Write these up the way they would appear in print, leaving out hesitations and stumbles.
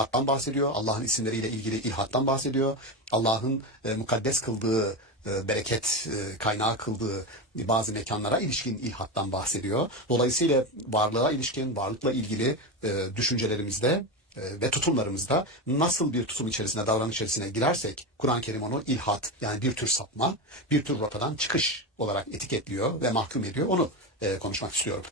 ilhattan bahsediyor. Allah'ın isimleriyle ilgili ilhattan bahsediyor. Allah'ın mukaddes kıldığı, bereket kaynağı kıldığı bazı mekanlara ilişkin ilhattan bahsediyor. Dolayısıyla varlığa ilişkin, varlıkla ilgili düşüncelerimizde ve tutumlarımızda nasıl bir tutum içerisine, davranış içerisine girersek Kur'an-ı Kerim onu ilhat, yani bir tür sapma, bir tür rotadan çıkış olarak etiketliyor ve mahkum ediyor. Onu konuşmak istiyorum.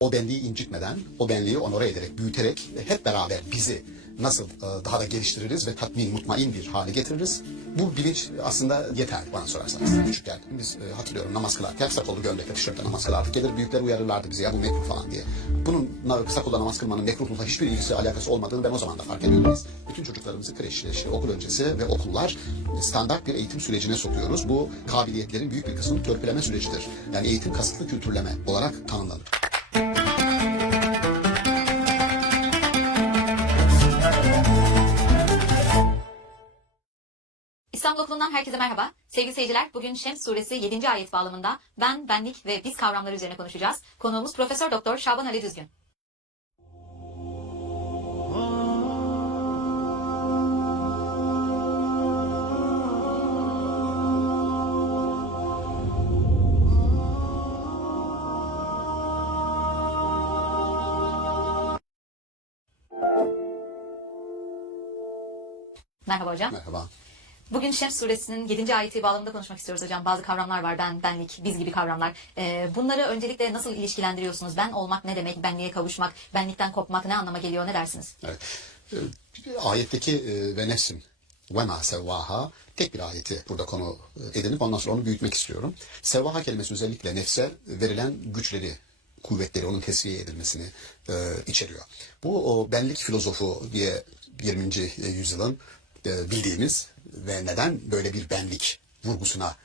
O benliği incitmeden, o benliği onore ederek, büyüterek hep beraber bizi nasıl daha da geliştiririz ve tatmin, mutmain bir hale getiririz. Bu bilinç aslında yeter bana sorarsanız. Küçükken biz hatırlıyorum namaz kılarken kısa kollu gömlekle, tişörtle namaz kılardık. Gelir büyükler uyarırlardı bizi ya bu mekruh falan diye. Bunun kısa kollu namaz kılmanın mekruhlukla hiçbir ilgisi alakası olmadığını ben o zaman da fark ediyordum. Bütün çocuklarımızı kreş, okul öncesi ve okullar standart bir eğitim sürecine sokuyoruz. Bu kabiliyetlerin büyük bir kısmını törpüleme sürecidir. Yani eğitim kasıtlı kültürleme olarak tanımlanır. İstanbul Okulu'ndan herkese merhaba. Sevgili seyirciler, bugün Şems Suresi 7. ayet bağlamında ben, benlik ve biz kavramları üzerine konuşacağız. Konuğumuz Profesör Doktor Şaban Ali Düzgün. Merhaba hocam. Merhaba. Bugün Şems Suresinin 7. ayeti bağlamında konuşmak istiyoruz hocam. Bazı kavramlar var. Ben, benlik, biz gibi kavramlar. Bunları öncelikle nasıl ilişkilendiriyorsunuz? Ben olmak ne demek? Benliğe kavuşmak, benlikten kopmak ne anlama geliyor? Ne dersiniz? Evet. Ayetteki ve nefsin ve ma sevvaha tek bir ayeti burada konu edinip ondan sonra onu büyütmek istiyorum. Sevvaha kelimesi özellikle nefse verilen güçleri, kuvvetleri, onun tesviye edilmesini içeriyor. Bu o benlik filozofu diye 20. yüzyılın bildiğimiz ve neden böyle bir benlik vurgusuna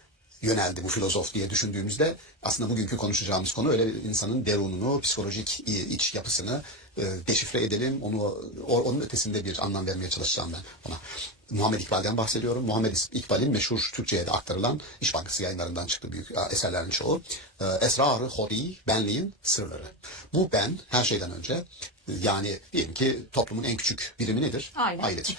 yöneldi bu filozof diye düşündüğümüzde aslında bugünkü konuşacağımız konu öyle insanın derununu, psikolojik iç yapısını deşifre edelim. Onun ötesinde bir anlam vermeye çalışacağım ben ona. Muhammed İkbal'den bahsediyorum. Muhammed İkbal'in meşhur Türkçe'ye de aktarılan İş Bankası yayınlarından çıktığı büyük eserlerin çoğu. Esrar-ı Hodi, benliğin sırları. Bu ben her şeyden önce yani diyelim ki toplumun en küçük birimi nedir? Aile. Ailedir.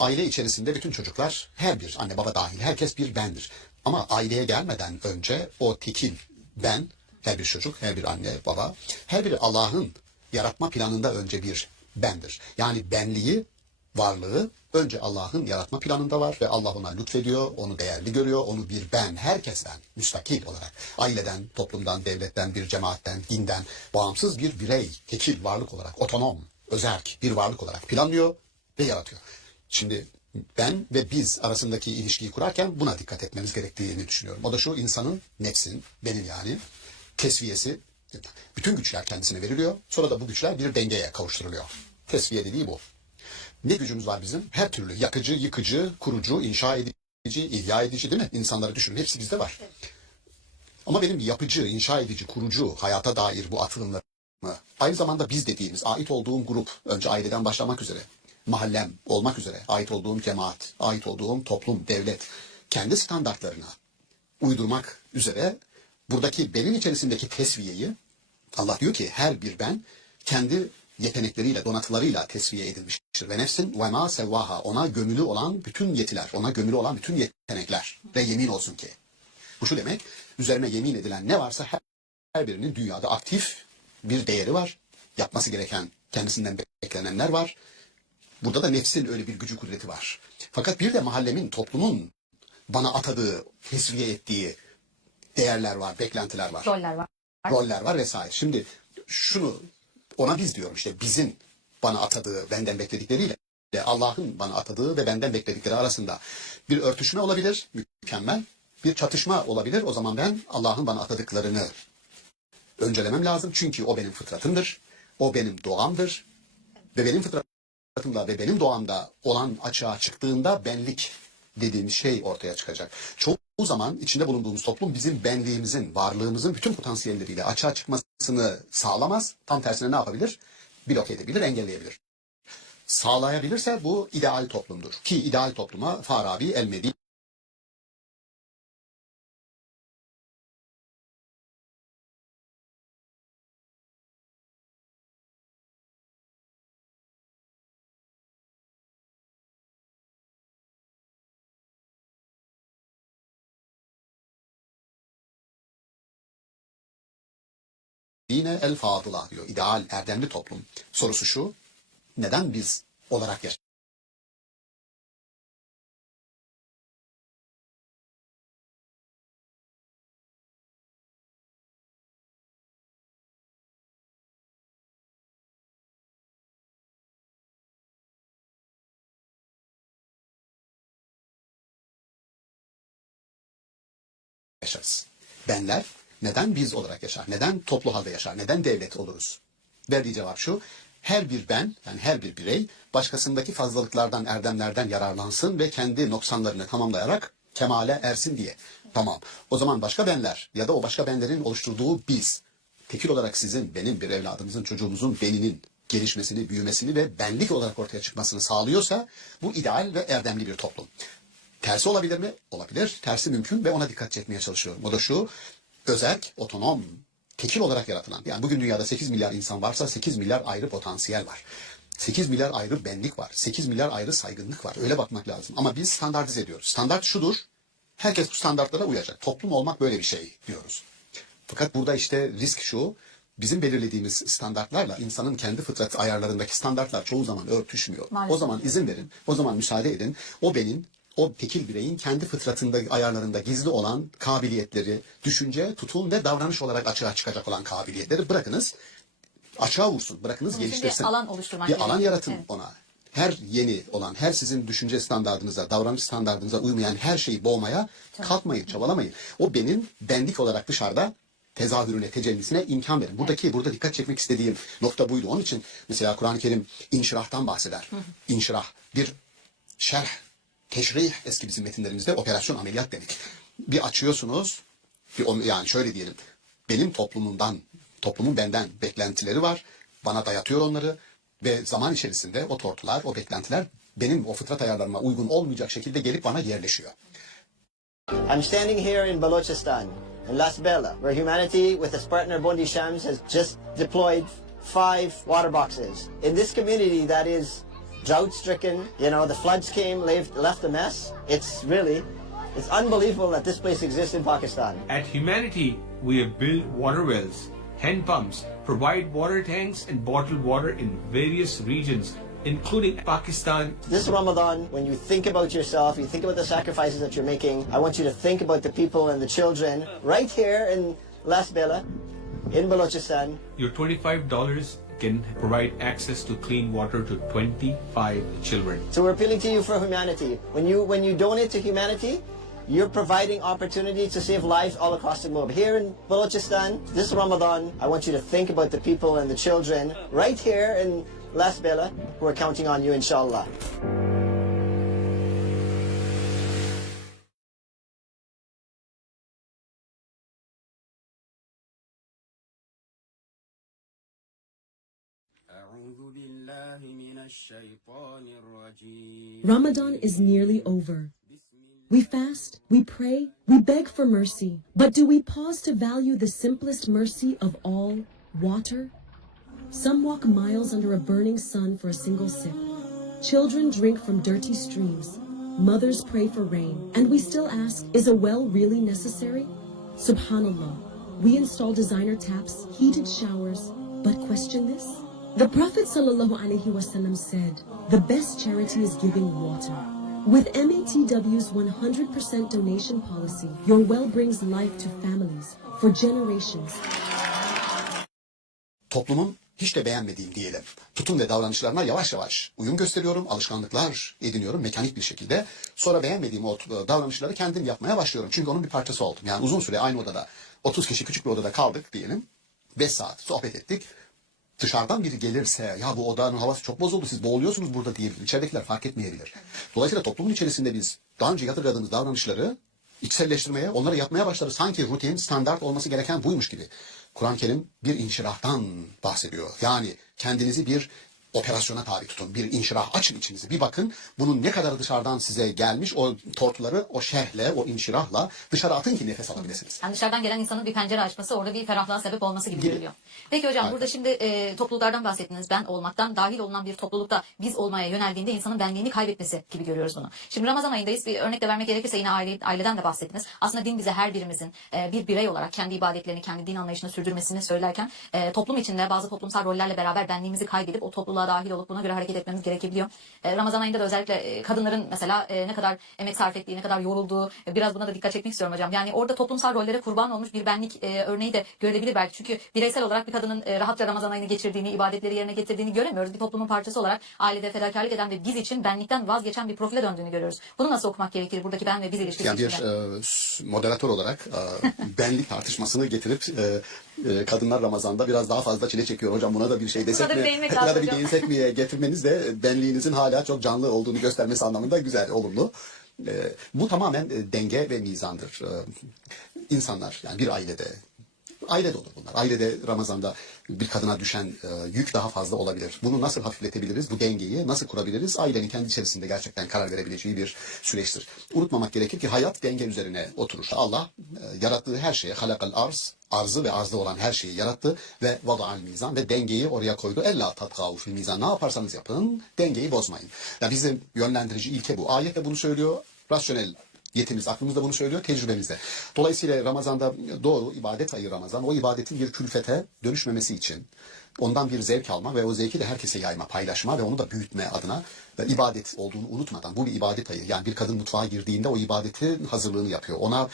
Aile içerisinde bütün çocuklar her bir anne baba dahil herkes bir bendir. Ama aileye gelmeden önce o tekil ben, her bir çocuk, her bir anne baba, her biri Allah'ın yaratma planında önce bir bendir. Yani benliği, varlığı önce Allah'ın yaratma planında var ve Allah ona lütfediyor, onu değerli görüyor, onu bir ben, herkesten, müstakil olarak, aileden, toplumdan, devletten, bir cemaatten, dinden, bağımsız bir birey, tekil varlık olarak, otonom, özerk bir varlık olarak planlıyor ve yaratıyor. Şimdi ben ve biz arasındaki ilişkiyi kurarken buna dikkat etmemiz gerektiğini düşünüyorum. O da şu, insanın, nefsin, benim yani, tesviyesi, bütün güçler kendisine veriliyor. Sonra da bu güçler bir dengeye kavuşturuluyor. Tesviye dediği bu. Ne gücümüz var bizim? Her türlü yakıcı, yıkıcı, kurucu, inşa edici, ihya edici değil mi? İnsanları düşünün. Hepsi bizde var. Ama benim yapıcı, inşa edici, kurucu, hayata dair bu atılımlarımı, aynı zamanda biz dediğimiz, ait olduğum grup, önce aileden başlamak üzere, mahallem olmak üzere, ait olduğum cemaat, ait olduğum toplum, devlet, kendi standartlarına uydurmak üzere buradaki benim içerisindeki tesviyeyi, Allah diyor ki her bir ben kendi yetenekleriyle, donatılarıyla tesviye edilmiştir. Ve nefsin ve ma sevvaha, ona gömülü olan bütün yetiler, ona gömülü olan bütün yetenekler ve yemin olsun ki. Bu şu demek, üzerine yemin edilen ne varsa her birinin dünyada aktif bir değeri var. Yapması gereken, kendisinden beklenenler var. Burada da nefsin öyle bir gücü kudreti var. Fakat bir de mahallemin, toplumun bana atadığı, tesviye ettiği değerler var, beklentiler var. Roller var. Roller var vesaire. Şimdi şunu ona biz diyorum işte bizim bana atadığı, benden bekledikleriyle Allah'ın bana atadığı ve benden bekledikleri arasında bir örtüşme olabilir, mükemmel. Bir çatışma olabilir. O zaman ben Allah'ın bana atadıklarını öncelemem lazım. Çünkü o benim fıtratımdır. O benim doğamdır. Ve benim fıtratımda ve benim doğamda olan açığa çıktığında benlik dediğimiz şey ortaya çıkacak. Çoğu zaman içinde bulunduğumuz toplum bizim benliğimizin, varlığımızın bütün potansiyelleriyle açığa çıkmasını sağlamaz. Tam tersine ne yapabilir? Bloke edebilir, engelleyebilir. Sağlayabilirse bu ideal toplumdur. Ki ideal topluma Farabi, El-Medi muhibbine el fadıla diyor. İdeal, erdemli toplum. Sorusu şu, neden biz olarak yaşarız? Benler neden biz olarak yaşar? Neden toplu halde yaşar? Neden devlet oluruz? Verdiği cevap şu. Her bir ben, yani her bir birey başkasındaki fazlalıklardan, erdemlerden yararlansın ve kendi noksanlarını tamamlayarak kemale ersin diye. Tamam. O zaman başka benler ya da o başka benlerin oluşturduğu biz, tekil olarak sizin, benim, bir evladımızın, çocuğumuzun beninin gelişmesini, büyümesini ve benlik olarak ortaya çıkmasını sağlıyorsa bu ideal ve erdemli bir toplum. Tersi olabilir mi? Olabilir. Tersi mümkün ve ona dikkat çekmeye çalışıyorum. O da şu, özerk, otonom, tekil olarak yaratılan. Yani bugün dünyada 8 milyar insan varsa 8 milyar ayrı potansiyel var. 8 milyar ayrı benlik var. 8 milyar ayrı saygınlık var. Öyle bakmak lazım. Ama biz standartize ediyoruz. Standart şudur, herkes bu standartlara uyacak. Toplum olmak böyle bir şey diyoruz. Fakat burada işte risk şu, bizim belirlediğimiz standartlarla insanın kendi fıtrat ayarlarındaki standartlar çoğu zaman örtüşmüyor. Maalesef. O zaman izin verin, o zaman müsaade edin. O tekil bireyin kendi fıtratında, ayarlarında gizli olan kabiliyetleri, düşünce, tutum ve davranış olarak açığa çıkacak olan kabiliyetleri bırakınız, açığa vursun, bırakınız Bunun için geliştirsin. bir alan oluşturmak Bir gerekiyor. alan yaratın Evet. ona. Her yeni olan, her sizin düşünce standardınıza, davranış standardınıza uymayan her şeyi boğmaya kalkmayın, çabalamayın. O benim benlik olarak dışarıda tezahürüne, tecellisine imkan verin. Burada dikkat çekmek istediğim nokta buydu. Onun için mesela Kur'an-ı Kerim inşirahtan bahseder. İnşirah bir şerh, teşrih eski bizim metinlerimizde operasyon ameliyat demek. Bir açıyorsunuz, yani şöyle diyelim, benim toplumun benden beklentileri var, bana dayatıyor onları ve zaman içerisinde o tortular, o beklentiler benim o fıtrat ayarlarıma uygun olmayacak şekilde gelip bana yerleşiyor. I'm standing here in Balochistan, in Las Bela, where humanity, with its partner Bondi Shams, has just deployed 5 water boxes. In this community that is drought-stricken, the floods came, left a mess. It's unbelievable that this place exists in Pakistan. At Humanity, we have built water wells, hand pumps, provide water tanks and bottled water in various regions, including Pakistan. This Ramadan, when you think about yourself, you think about the sacrifices that you're making, I want you to think about the people and the children right here in Las Bela, in Balochistan. Your $25 can provide access to clean water to 25 children. So we're appealing to you for humanity. When you donate to humanity, you're providing opportunity to save lives all across the globe. Here in Balochistan, this Ramadan, I want you to think about the people and the children right here in Las Bela. We're counting on you, inshallah. Ramadan is nearly over. We fast, we pray, we beg for mercy. But do we pause to value the simplest mercy of all, water? Some walk miles under a burning sun for a single sip. Children drink from dirty streams. Mothers pray for rain. And we still ask, is a well really necessary? Subhanallah. We install designer taps, heated showers, but question this? The Prophet ﷺ said, the best charity is giving water. With MATW's 100% donation policy, your well brings life to families for generations. Toplumun hiç de beğenmediğim diyelim, tutum ve davranışlarına yavaş yavaş uyum gösteriyorum, alışkanlıklar ediniyorum mekanik bir şekilde. Sonra beğenmediğim o davranışları kendim yapmaya başlıyorum. Çünkü onun bir parçası oldum. Yani uzun süre aynı odada, 30 kişi küçük bir odada kaldık diyelim. 5 saat sohbet ettik. Dışarıdan biri gelirse, ya bu odanın havası çok bozuldu, siz boğuluyorsunuz burada diyebilir. İçeridekiler fark etmeyebilir. Dolayısıyla toplumun içerisinde biz daha önce yadırgadığımız davranışları içselleştirmeye, onları yapmaya başlarız. Sanki rutin, standart olması gereken buymuş gibi. Kur'an-ı Kerim bir inşirahtan bahsediyor. Yani kendinizi bir operasyona tabi tutun. Bir inşirah açın içinizi. Bir bakın bunun ne kadar dışarıdan size gelmiş o tortuları o şerhle, o inşirahla dışarı atın ki nefes alabilirsiniz. Yani dışarıdan gelen insanın bir pencere açması orada bir ferahlığa sebep olması gibi görülüyor. Peki hocam burada şimdi topluluklardan bahsettiniz. Ben olmaktan, dahil olunan bir toplulukta biz olmaya yöneldiğinde insanın benliğini kaybetmesi gibi görüyoruz bunu. Şimdi Ramazan ayındayız. Bir örnek de vermek gerekirse yine aileden de bahsettiniz. Aslında din bize her birimizin bir birey olarak kendi ibadetlerini, kendi din anlayışını sürdürmesini söylerken toplum içinde bazı toplumsal rollerle beraber benliğimizi kaybedip o topluluğa dahil olup buna göre hareket etmemiz gerekebiliyor. Ramazan ayında da özellikle kadınların mesela ne kadar emek sarf ettiği, ne kadar yorulduğu biraz buna da dikkat çekmek istiyorum hocam. Yani orada toplumsal rollere kurban olmuş bir benlik örneği de görülebilir belki. Çünkü bireysel olarak bir kadının rahatça Ramazan ayını geçirdiğini, ibadetleri yerine getirdiğini göremiyoruz. Bir toplumun parçası olarak ailede fedakarlık eden ve biz için benlikten vazgeçen bir profile döndüğünü görüyoruz. Bunu nasıl okumak gerekir? Buradaki ben ve biz ilişkisi Yani bir içinde. moderatör olarak benlik tartışmasını getirip kadınlar Ramazan'da biraz daha fazla çile çekiyor. Hocam buna da bir şey desek Buna da bir mi? değinmek Buna lazım da bir hocam. değinsek mi getirmeniz de benliğinizin hala çok canlı olduğunu göstermesi anlamında güzel, olumlu. Bu tamamen denge ve mizandır. İnsanlar yani bir ailede olur bunlar. Ailede Ramazan'da bir kadına düşen yük daha fazla olabilir. Bunu nasıl hafifletebiliriz? Bu dengeyi nasıl kurabiliriz? Ailenin kendi içerisinde gerçekten karar verebileceği bir süreçtir. Unutmamak gerekir ki hayat denge üzerine oturur. Allah yarattığı her şeye halakal arzı ve arzda olan her şeyi yarattı ve vada'al mizan ve dengeyi oraya koydu. Ella tatgâhu fil mizan. Ne yaparsanız yapın dengeyi bozmayın. Yani bizim yönlendirici ilke bu. Ayet de bunu söylüyor. Rasyonel yetimiz, aklımız da bunu söylüyor, tecrübemizde. Dolayısıyla Ramazan'da doğru ibadet ayı Ramazan, o ibadetin bir külfete dönüşmemesi için ondan bir zevk alma ve o zevki de herkese yayma, paylaşma ve onu da büyütme adına ibadet olduğunu unutmadan, bu bir ibadet ayı. Yani bir kadın mutfağa girdiğinde o ibadetin hazırlığını yapıyor. Ona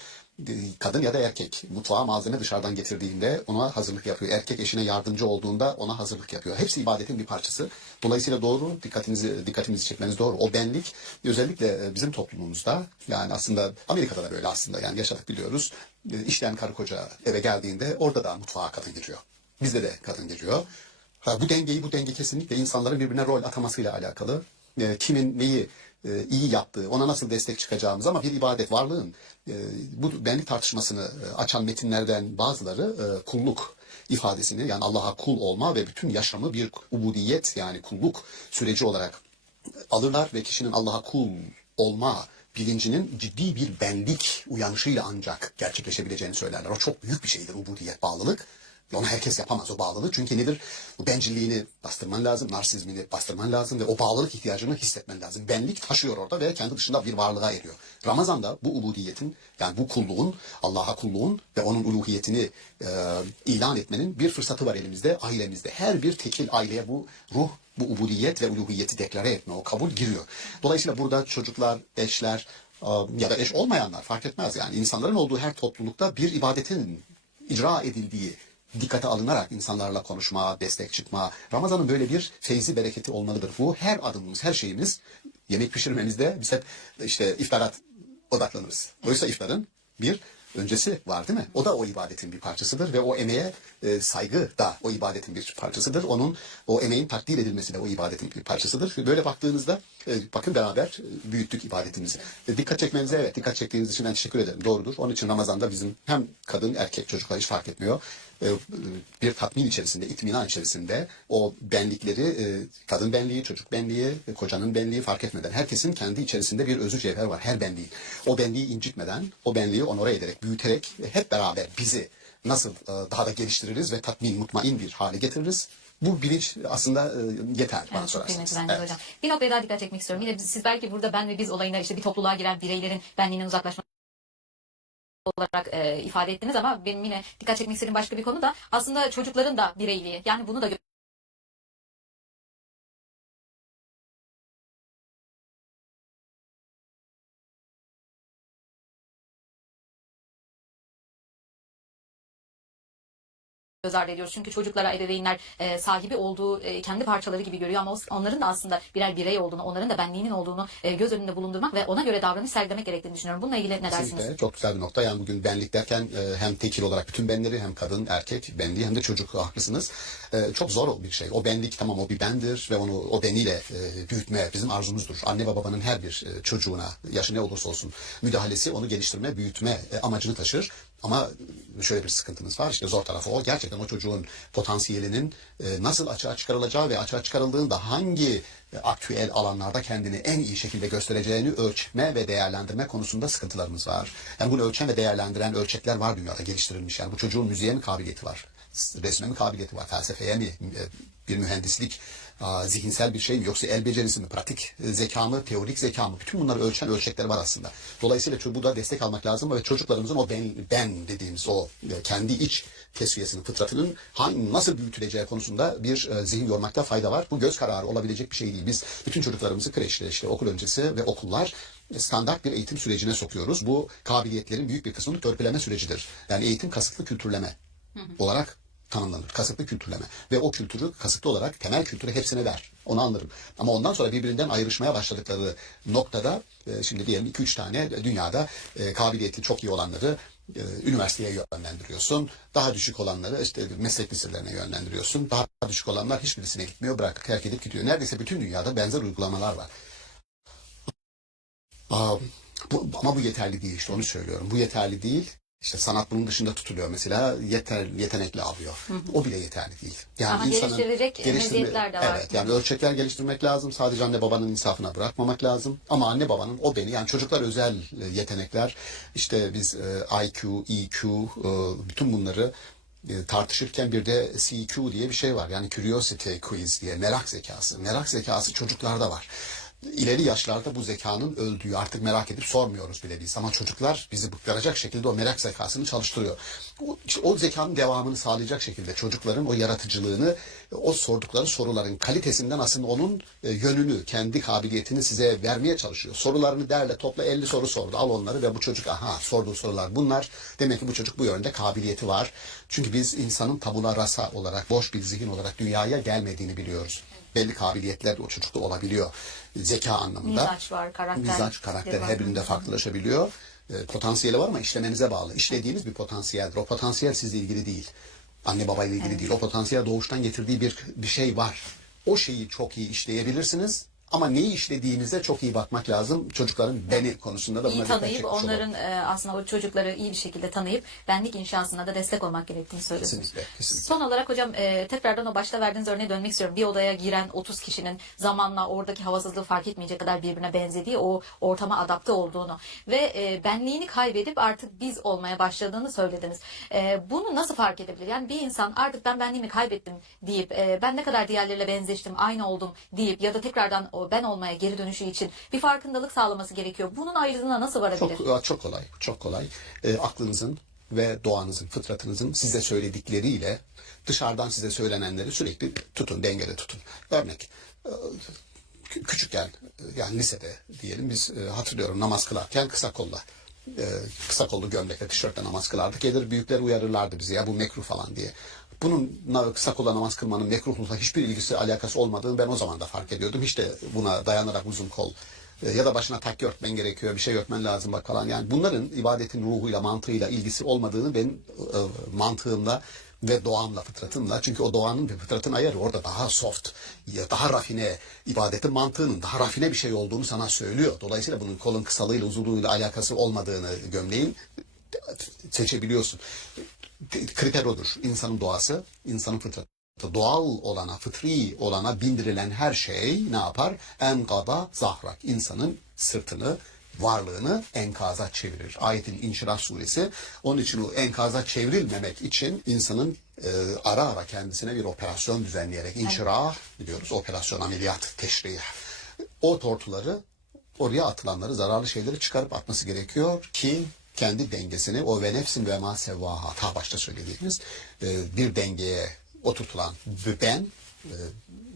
kadın ya da erkek mutfağa malzeme dışarıdan getirdiğinde ona hazırlık yapıyor. Erkek eşine yardımcı olduğunda ona hazırlık yapıyor. Hepsi ibadetin bir parçası. Dolayısıyla doğru dikkatimizi çekmeniz doğru. O benlik özellikle bizim toplumumuzda yani aslında Amerika'da da böyle aslında yani yaşadık biliyoruz. İşleyen karı koca eve geldiğinde orada da mutfağa kadın giriyor. Bizde de kadın giriyor. Bu denge kesinlikle insanların birbirine rol atamasıyla alakalı. Kimin neyi iyi yaptığı, ona nasıl destek çıkacağımız ama bir ibadet varlığın bu benlik tartışmasını açan metinlerden bazıları kulluk ifadesini yani Allah'a kul olma ve bütün yaşamı bir ubudiyet yani kulluk süreci olarak alırlar ve kişinin Allah'a kul olma bilincinin ciddi bir benlik uyanışıyla ancak gerçekleşebileceğini söylerler. O çok büyük bir şeydir ubudiyet, bağlılık. Onu herkes yapamaz o bağlılığı. Çünkü nedir? Bu bencilliğini bastırman lazım, narsizmini bastırman lazım ve o bağlılık ihtiyacını hissetmen lazım. Benlik taşıyor orada ve kendi dışında bir varlığa eriyor. Ramazan'da bu ubudiyetin yani bu kulluğun, Allah'a kulluğun ve onun uluhiyetini ilan etmenin bir fırsatı var elimizde, ailemizde. Her bir tekil aileye bu ruh, bu ubudiyet ve uluhiyeti deklare etme, o kabul giriyor. Dolayısıyla burada çocuklar, eşler ya da eş olmayanlar fark etmez. Yani insanların olduğu her toplulukta bir ibadetin icra edildiği dikkate alınarak insanlarla konuşma, destek çıkma. Ramazan'ın böyle bir feyzi, bereketi olmalıdır. Bu her adımımız, her şeyimiz yemek pişirmemizde biz hep işte iftara odaklanırız. Oysa iftarın bir öncesi var değil mi? O da o ibadetin bir parçasıdır ve o emeğe saygı da o ibadetin bir parçasıdır. Onun o emeğin takdir edilmesi de o ibadetin bir parçasıdır. Böyle baktığınızda bakın beraber büyüttük ibadetimizi. Dikkat çekmenize evet dikkat çektiğiniz için ben teşekkür ederim. Doğrudur. Onun için Ramazan'da bizim hem kadın erkek çocuklar hiç fark etmiyor. Bir tatmin içerisinde, itminan içerisinde o benlikleri, kadın benliği, çocuk benliği, kocanın benliği fark etmeden herkesin kendi içerisinde bir özü cevher var her benliğin. O benliği incitmeden, o benliği onore ederek, büyüterek hep beraber bizi nasıl daha da geliştiririz ve tatmin, mutmain bir hale getiririz. Bu bilinç aslında yeter bana Evet, çok sorarsanız. kıymetli bence hocam. Bir noktaya daha dikkat çekmek istiyorum. Yine siz belki burada ben ve biz olayına işte bir topluluğa giren bireylerin benliğinden uzaklaşma olarak ifade ettiniz ama benim yine dikkat çekmek istediğim başka bir konu da aslında çocukların da bireyliği. Yani bunu da göz ardı ediyoruz. Çünkü çocuklara ebeveynler sahibi olduğu kendi parçaları gibi görüyor ama onların da aslında birer birey olduğunu, onların da benliğinin olduğunu göz önünde bulundurmak ve ona göre davranış sergilemek gerektiğini düşünüyorum. Bununla ilgili ne dersiniz? Kesinlikle çok güzel bir nokta. Yani bugün benlik derken hem tekil olarak bütün benleri hem kadın, erkek benliği hem de çocuk haklısınız. Çok zor bir şey. O benlik tamam o bir bendir ve onu o beniyle büyütme bizim arzumuzdur. Anne ve babanın her bir çocuğuna yaşı ne olursa olsun müdahalesi onu geliştirme, büyütme amacını taşır. Ama şöyle bir sıkıntımız var. İşte zor tarafı o. Gerçekten o çocuğun potansiyelinin nasıl açığa çıkarılacağı ve açığa çıkarıldığında hangi aktüel alanlarda kendini en iyi şekilde göstereceğini ölçme ve değerlendirme konusunda sıkıntılarımız var. Yani bunu ölçen ve değerlendiren ölçekler var dünyada geliştirilmiş. Yani bu çocuğun müziğe mi kabiliyeti var? Resme mi kabiliyeti var? Felsefeye mi? Bir mühendislik, zihinsel bir şey mi? Yoksa el becerisi mi? Pratik zeka mı? Teorik zeka mı? Bütün bunları ölçen ölçekler var aslında. Dolayısıyla bu da destek almak lazım ve çocuklarımızın o ben dediğimiz o kendi iç tesviyesinin, fıtratının nasıl büyütüleceği konusunda bir zihin yormakta fayda var. Bu göz kararı olabilecek bir şey değil. Biz bütün çocuklarımızı kreşte, işte okul öncesi ve okullar standart bir eğitim sürecine sokuyoruz. Bu kabiliyetlerin büyük bir kısmını törpüleme sürecidir. Yani eğitim kasıtlı kültürleme olarak tanımlanır. Kasıtlı kültürleme. Ve o kültürü kasıtlı olarak temel kültürü hepsine ver. Onu anlarım. Ama ondan sonra birbirinden ayrışmaya başladıkları noktada şimdi diyelim 2-3 tane dünyada kabiliyetli çok iyi olanları üniversiteye yönlendiriyorsun. Daha düşük olanları işte meslek liselerine yönlendiriyorsun. Daha düşük olanlar hiçbirisine gitmiyor. Bırakıp terk edip gidiyor. Neredeyse bütün dünyada benzer uygulamalar var. Ama bu yeterli değil, işte onu söylüyorum. Bu yeterli değil. İşte sanat bunun dışında tutuluyor mesela. Yetenekli alıyor. O bile yeterli değil. Yani Ama geliştirilecek meziyetler de var. Evet, yani ölçekler geliştirmek lazım. Sadece anne babanın insafına bırakmamak lazım. Ama anne babanın o beni, yani çocuklar özel yetenekler, işte biz IQ, EQ, bütün bunları tartışırken bir de CQ diye bir şey var. Yani curiosity quiz diye, merak zekası. Merak zekası çocuklarda var. İleri yaşlarda bu zekanın öldüğü, artık merak edip sormuyoruz bile biz. Ama çocuklar bizi bıktıracak şekilde o merak zekasını çalıştırıyor. O zekanın devamını sağlayacak şekilde çocukların o yaratıcılığını, o sordukları soruların kalitesinden aslında onun yönünü, kendi kabiliyetini size vermeye çalışıyor. Sorularını derle topla, 50 soru sordu. Al onları ve bu çocuk sorduğu sorular bunlar. Demek ki bu çocuk bu yönde kabiliyeti var. Çünkü biz insanın tabula rasa olarak, boş bir zihin olarak dünyaya gelmediğini biliyoruz. Belli kabiliyetler o çocukta olabiliyor. Zeka anlamında. Mizaç var, karakter. Mizaç, karakter her birinde farklılaşabiliyor. Potansiyeli var ama işlemenize bağlı. İşlediğiniz bir potansiyeldir. O potansiyel sizle ilgili değil. Anne babayla ilgili değil. O potansiyel doğuştan getirdiği bir şey var. O şeyi çok iyi işleyebilirsiniz. Ama neyi işlediğinize çok iyi bakmak lazım. Çocukların beni konusunda da buna İyi dikkat tanıyıp çekmiş onların olalım. aslında o çocukları iyi bir şekilde tanıyıp benlik inşasına da destek olmak gerektiğini söylüyorsunuz. Kesinlikle, kesinlikle. Son olarak hocam tekrardan o başta verdiğiniz örneğe dönmek istiyorum. Bir odaya giren 30 kişinin zamanla oradaki havasızlığı fark etmeyecek kadar birbirine benzediği, o ortama adapte olduğunu ve benliğini kaybedip artık biz olmaya başladığını söylediniz. Bunu nasıl fark edebilir? Yani bir insan artık ben benliğimi kaybettim deyip ben ne kadar diğerleriyle benzeştim, aynı oldum deyip ya da tekrardan o ben olmaya geri dönüşü için bir farkındalık sağlaması gerekiyor. Bunun ayrılığına nasıl varabilir? Çok kolay, çok kolay. Aklınızın ve doğanızın, fıtratınızın size söyledikleriyle dışarıdan size söylenenleri sürekli tutun, dengede tutun. Örnek, küçükken, yani lisede diyelim biz hatırlıyorum namaz kılarken kısa kollu gömlekle, tişörtle namaz kılardık. Gelir büyükler uyarırlardı bizi, ya bu mekruh falan diye. Bunun kısa kolla namaz kılmanın mekruhlukla hiçbir ilgisi, alakası olmadığını ben o zaman da fark ediyordum. Hiç de buna dayanarak uzun kol ya da başına takki örtmen gerekiyor, bir şey örtmen lazım bak falan. Yani bunların ibadetin ruhuyla, mantığıyla ilgisi olmadığını ben mantığımla ve doğamla, fıtratımla, çünkü o doğanın ve fıtratın ayarı orada daha soft, daha rafine, ibadetin mantığının daha rafine bir şey olduğunu sana söylüyor. Dolayısıyla bunun kolun kısalığıyla, uzunluğuyla alakası olmadığını gömleğin seçebiliyorsun. Kriter odur. İnsanın doğası, insanın fıtratı. Doğal olana, fıtri olana bindirilen her şey ne yapar? Enkada zahrak. İnsanın sırtını, varlığını enkaza çevirir. Ayetin İnşirah suresi. Onun için o enkaza çevrilmemek için insanın ara ara kendisine bir operasyon düzenleyerek, inşirah biliyoruz, operasyon, ameliyat, teşrih. O tortuları, oraya atılanları, zararlı şeyleri çıkarıp atması gerekiyor ki kendi dengesini, o ve nefsin ve ma sevvaha, ta başta söylediğimiz bir dengeye oturtulan ben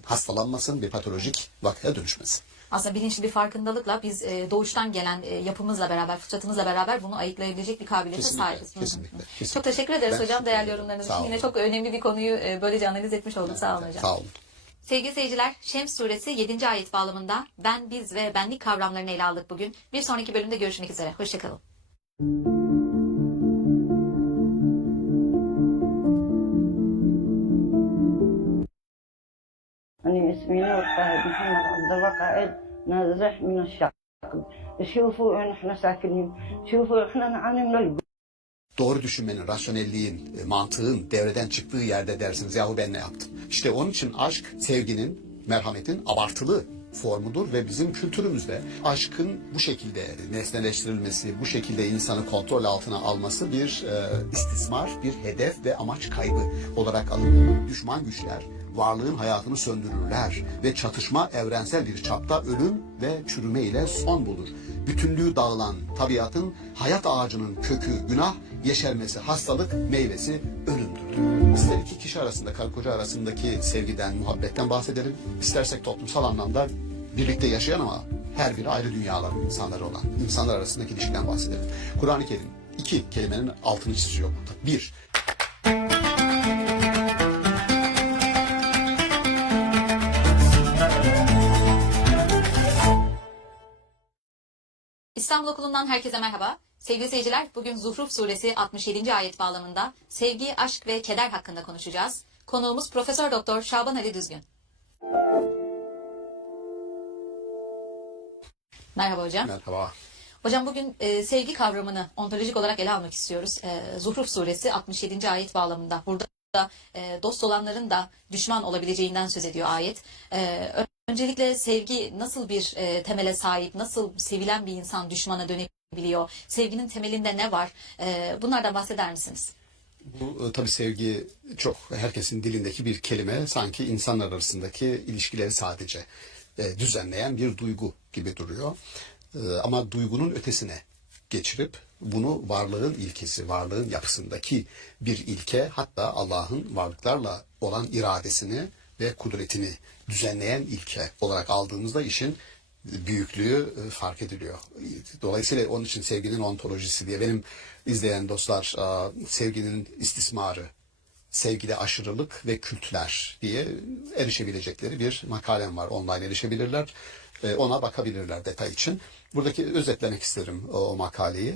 hastalanmasın, bir patolojik vakaya dönüşmesin. Aslında bilinçli bir farkındalıkla biz doğuştan gelen yapımızla beraber, fıtratımızla beraber bunu ayıklayabilecek bir kabiliyete Kesinlikle, sahibiz. kesinlikle, kesinlikle. Çok teşekkür ederiz Ben hocam teşekkür değerli ederim. yorumlarınız Sağ için. olun. Yine çok önemli bir konuyu böylece analiz etmiş olduk. Sağ olun hocam. Sağ olun. Sevgili seyirciler, Şems suresi 7. ayet bağlamında ben, biz ve benlik kavramlarını ele aldık bugün. Bir sonraki bölümde görüşmek üzere. Hoşçakalın. أنا اسمي نور فهد محمد عبد الوقائد نازح من الشعب. شوفوا نحن ساكنين، شوفوا احنا نعاني من doğru düşünmenin, rasyonelliğin, mantığın devreden çıktığı yerde dersiniz yahu ben ne yaptım? İşte onun için aşk, sevginin, merhametin abartılı formudur ve bizim kültürümüzde aşkın bu şekilde nesneleştirilmesi, bu şekilde insanı kontrol altına alması bir istismar, bir hedef ve amaç kaybı olarak alınır. Düşman güçler varlığın hayatını söndürürler ve çatışma evrensel bir çapta ölüm ve çürüme ile son bulur. Bütünlüğü dağılan tabiatın hayat ağacının kökü günah, yeşermesi hastalık, meyvesi ölümdür. İster iki kişi arasında, karı koca arasındaki sevgiden, muhabbetten bahsedelim. İstersek toplumsal anlamda birlikte yaşayan ama her biri ayrı dünyaların insanları olan insanlar arasındaki ilişkiden bahsedelim. Kur'an-ı Kerim iki kelimenin altını çiziyor burada. Bir, İstanbul Okulu'ndan herkese merhaba. Sevgili seyirciler, bugün Zuhruf Suresi 67. ayet bağlamında sevgi, aşk ve keder hakkında konuşacağız. Konuğumuz Profesör Doktor Şaban Ali Düzgün. Merhaba hocam. merhaba. Hocam bugün sevgi kavramını ontolojik olarak ele almak istiyoruz. Zuhruf Suresi 67. ayet bağlamında. Burada dost olanların da düşman olabileceğinden söz ediyor ayet. Öncelikle sevgi nasıl bir temele sahip, nasıl sevilen bir insan düşmana dönebiliyor? Sevginin temelinde ne var? Bunlardan bahseder misiniz? Bu tabii sevgi çok herkesin dilindeki bir kelime. Sanki insanlar arasındaki ilişkileri sadece düzenleyen bir duygu gibi duruyor. Ama duygunun ötesine geçirip bunu varlığın ilkesi, varlığın yapısındaki bir ilke, hatta Allah'ın varlıklarla olan iradesini ve kudretini düzenleyen ilke olarak aldığımızda işin büyüklüğü fark ediliyor. Dolayısıyla onun için sevginin ontolojisi diye benim izleyen dostlar sevginin istismarı, sevgide aşırılık ve kültler diye erişebilecekleri bir makalem var. Online erişebilirler. Ona bakabilirler detay için. Buradaki özetlemek isterim o makaleyi.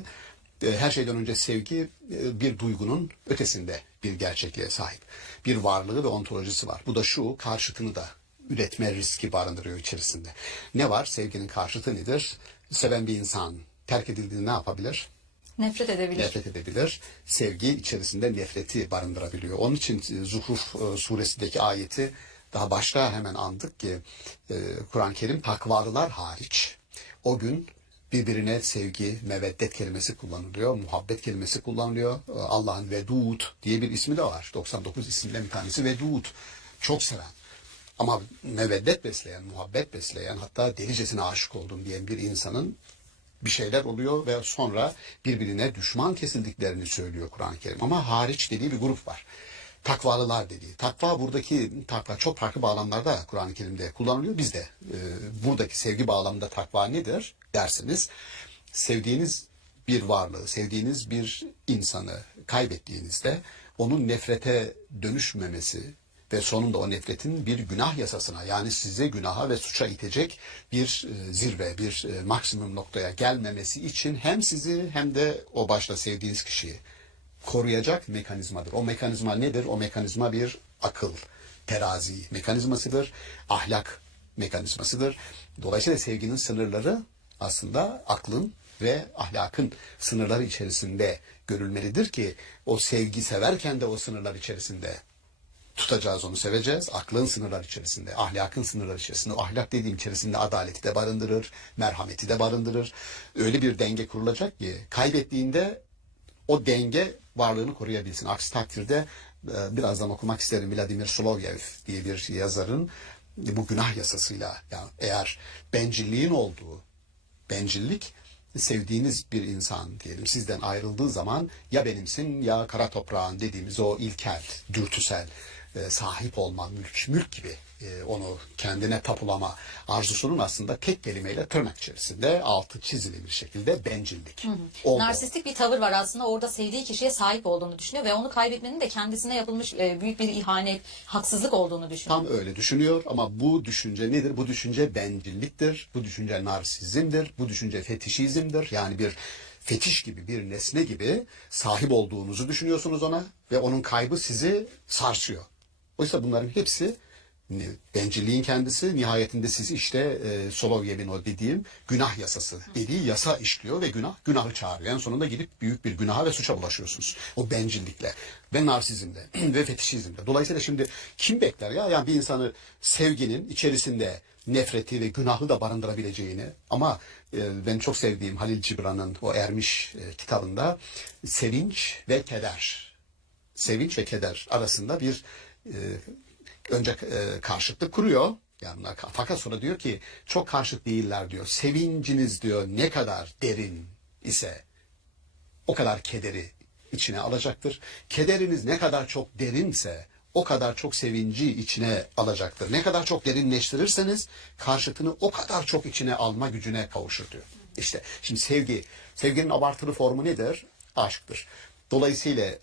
Her şeyden önce sevgi bir duygunun ötesinde bir gerçekliğe sahip. Bir varlığı ve ontolojisi var. Bu da şu, karşıtını da üretme riski barındırıyor içerisinde. Ne var? Sevginin karşıtı nedir? Seven bir insan terk edildiğinde ne yapabilir? Nefret edebilir. Nefret edebilir. Sevgi içerisinde nefreti barındırabiliyor. Onun için Zuhruf suresindeki ayeti daha başta hemen andık ki Kur'an-ı Kerim takvalılar hariç o gün birbirine sevgi, meveddet kelimesi kullanılıyor, muhabbet kelimesi kullanılıyor. Allah'ın Vedud diye bir ismi de var. 99 isimden bir tanesi Vedud. Çok seven. Ama meveddet besleyen, muhabbet besleyen, hatta delicesine aşık oldum diyen bir insanın bir şeyler oluyor ve sonra birbirine düşman kesildiklerini söylüyor Kur'an-ı Kerim. Ama hariç dediği bir grup var. Takvalılar dediği. Takva buradaki takva çok farklı bağlamlarda Kur'an-ı Kerim'de kullanılıyor. Biz de buradaki sevgi bağlamında takva nedir derseniz, sevdiğiniz bir varlığı, sevdiğiniz bir insanı kaybettiğinizde onun nefrete dönüşmemesi ve sonunda o nefretin bir günah yasasına, yani size günaha ve suça itecek bir zirve, bir maksimum noktaya gelmemesi için hem sizi hem de o başta sevdiğiniz kişiyi koruyacak mekanizmadır. O mekanizma nedir? O mekanizma bir akıl, terazi mekanizmasıdır, ahlak mekanizmasıdır. Dolayısıyla sevginin sınırları aslında aklın ve ahlakın sınırları içerisinde görülmelidir ki o sevgi severken de o sınırlar içerisinde tutacağız, onu seveceğiz. Aklın sınırlar içerisinde, ahlakın sınırlar içerisinde. O ahlak dediğim içerisinde adaleti de barındırır, merhameti de barındırır. Öyle bir denge kurulacak ki kaybettiğinde o denge varlığını koruyabilsin. Aksi takdirde birazdan okumak isterim, Vladimir Solovyev diye bir yazarın bu günah yasasıyla, yani eğer bencilliğin olduğu, bencillik sevdiğiniz bir insan diyelim sizden ayrıldığı zaman ya benimsin ya kara toprağın dediğimiz o ilkel, dürtüsel sahip olma, mülk gibi onu kendine tapulama arzusunun aslında tek kelimeyle tırnak içerisinde altı çizili bir şekilde bencillik. Oldu. Narsistik bir tavır var aslında. Orada sevdiği kişiye sahip olduğunu düşünüyor ve onu kaybetmenin de kendisine yapılmış büyük bir ihanet, haksızlık olduğunu düşünüyor. Tam öyle düşünüyor ama bu düşünce nedir? Bu düşünce bencilliktir, bu düşünce narsizmdir, bu düşünce fetişizmdir. Yani bir fetiş gibi, bir nesne gibi sahip olduğunuzu düşünüyorsunuz ona ve onun kaybı sizi sarsıyor. Oysa bunların hepsi Bencilliğin kendisi nihayetinde sizi işte Solovyev'in o dediğim günah yasası dediği yasa işliyor ve günahı çağırıyor. En sonunda gidip büyük bir günaha ve suça bulaşıyorsunuz. O bencillikle ve narsizmle ve fetişizmle. Dolayısıyla şimdi kim bekler ya? Yani bir insanı sevginin içerisinde nefreti ve günahı da barındırabileceğini, ama ben çok sevdiğim Halil Cibran'ın o Ermiş kitabında sevinç ve keder arasında bir önce karşıtlık kuruyor. Yani fakat sonra diyor ki çok karşıt değiller diyor. Sevinciniz diyor ne kadar derin ise o kadar kederi içine alacaktır. Kederiniz ne kadar çok derinse o kadar çok sevinci içine alacaktır. Ne kadar çok derinleştirirseniz karşıtını o kadar çok içine alma gücüne kavuşur diyor. İşte şimdi sevginin abartılı formu nedir? Aşktır. Dolayısıyla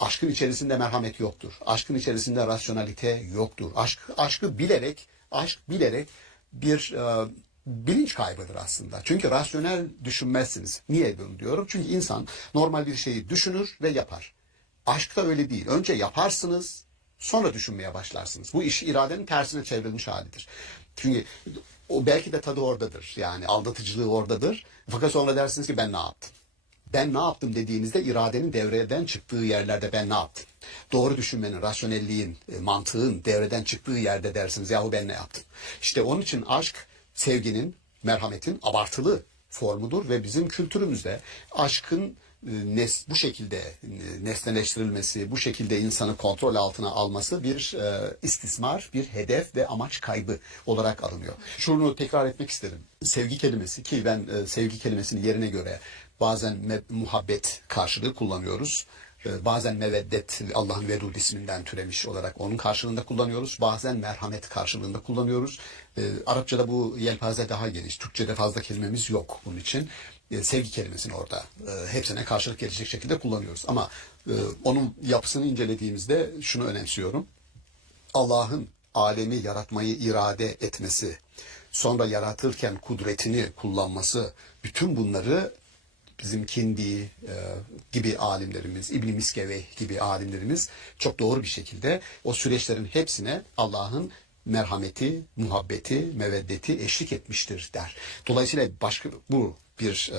aşkın içerisinde merhamet yoktur. Aşkın içerisinde rasyonalite yoktur. Aşk bilerek bir bilinç kaybıdır aslında. Çünkü rasyonel düşünmezsiniz. Niye bunu diyorum? Çünkü insan normal bir şeyi düşünür ve yapar. Aşkta öyle değil. Önce yaparsınız, sonra düşünmeye başlarsınız. Bu iş iradenin tersine çevrilmiş halidir. Çünkü o belki de tadı oradadır. Yani aldatıcılığı oradadır. Fakat sonra dersiniz ki ben ne yaptım? Ben ne yaptım dediğinizde iradenin devreden çıktığı yerlerde ben ne yaptım? Doğru düşünmenin, rasyonelliğin, mantığın devreden çıktığı yerde dersiniz yahu ben ne yaptım? İşte onun için aşk sevginin, merhametin abartılı formudur ve bizim kültürümüzde aşkın bu şekilde nesneleştirilmesi, bu şekilde insanı kontrol altına alması bir istismar, bir hedef ve amaç kaybı olarak alınıyor. Şunu tekrar etmek isterim. Sevgi kelimesi ki ben sevgi kelimesini yerine göre bazen muhabbet karşılığı kullanıyoruz. Bazen meveddet, Allah'ın Vedud isminden türemiş olarak onun karşılığında kullanıyoruz. Bazen merhamet karşılığında kullanıyoruz. Arapçada bu yelpaze daha geniş. Türkçede fazla kelimemiz yok bunun için. Sevgi kelimesini orada hepsine karşılık gelecek şekilde kullanıyoruz. Ama onun yapısını incelediğimizde şunu önemsiyorum. Allah'ın alemi yaratmayı irade etmesi, sonra yaratırken kudretini kullanması, bütün bunları bizim Kindi gibi alimlerimiz, İbn Miskeveh gibi alimlerimiz çok doğru bir şekilde o süreçlerin hepsine Allah'ın merhameti, muhabbeti, meveddeti eşlik etmiştir der. Dolayısıyla bu bir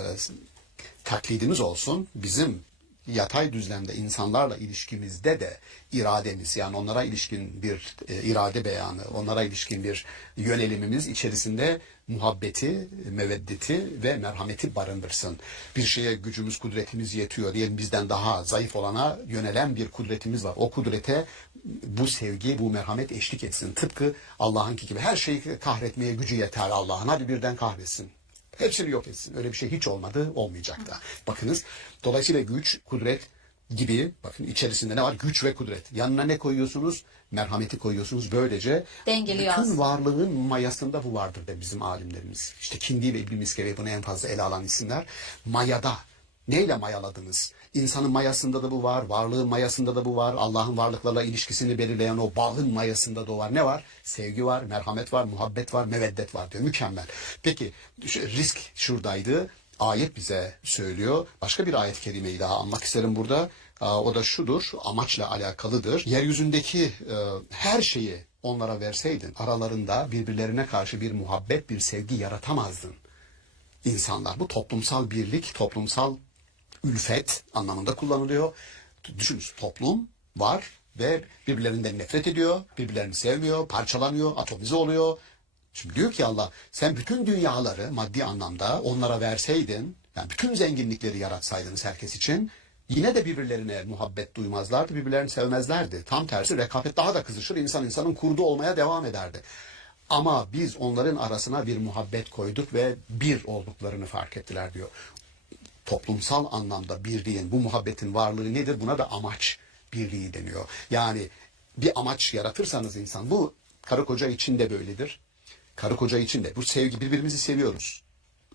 taklidimiz olsun. Bizim yatay düzlemde insanlarla ilişkimizde de irademiz, yani onlara ilişkin bir irade beyanı, onlara ilişkin bir yönelimimiz içerisinde muhabbeti, meveddeti ve merhameti barındırsın. Bir şeye gücümüz, kudretimiz yetiyor diyelim, bizden daha zayıf olana yönelen bir kudretimiz var. O kudrete bu sevgi, bu merhamet eşlik etsin. Tıpkı Allah'ınki gibi. Her şeyi kahretmeye gücü yeter Allah'ın. Hadi birden kahretsin. Hepsini yok etsin. Öyle bir şey hiç olmadı, olmayacak da. Bakınız, dolayısıyla güç, kudret gibi, bakın içerisinde ne var? Güç ve kudret. Yanına ne koyuyorsunuz? Merhameti koyuyorsunuz. Böylece Dengeliyor bütün aslında. varlığın mayasında bu vardır da bizim alimlerimiz. İşte Kindi ve İbn Miskeveh bunu en fazla ele alan isimler. Mayada. Neyle mayaladınız? İnsanın mayasında da bu var, varlığın mayasında da bu var, Allah'ın varlıklarla ilişkisini belirleyen o bağın mayasında da var. Ne var? Sevgi var, merhamet var, muhabbet var, meveddet var diyor. Mükemmel. Peki risk şuradaydı. Ayet bize söylüyor. Başka bir ayet-i kerimeyi daha anmak isterim burada. O da şudur, amaçla alakalıdır. Yeryüzündeki her şeyi onlara verseydin, aralarında birbirlerine karşı bir muhabbet, bir sevgi yaratamazdın. İnsanlar, bu toplumsal birlik, toplumsal ülfet anlamında kullanılıyor. Düşünün, toplum var ve birbirlerinden nefret ediyor, birbirlerini sevmiyor, parçalanıyor, atomize oluyor. Şimdi diyor ki Allah, sen bütün dünyaları maddi anlamda onlara verseydin, yani bütün zenginlikleri yaratsaydınız herkes için, yine de birbirlerine muhabbet duymazlardı, birbirlerini sevmezlerdi. Tam tersi rekabet daha da kızışır, insanın kurdu olmaya devam ederdi. Ama biz onların arasına bir muhabbet koyduk ve bir olduklarını fark ettiler diyor. Toplumsal anlamda birliğin, bu muhabbetin varlığı nedir? Buna da amaç birliği deniyor. Yani bir amaç yaratırsanız insan, bu karı koca için de böyledir. Karı koca için de bu sevgi, birbirimizi seviyoruz.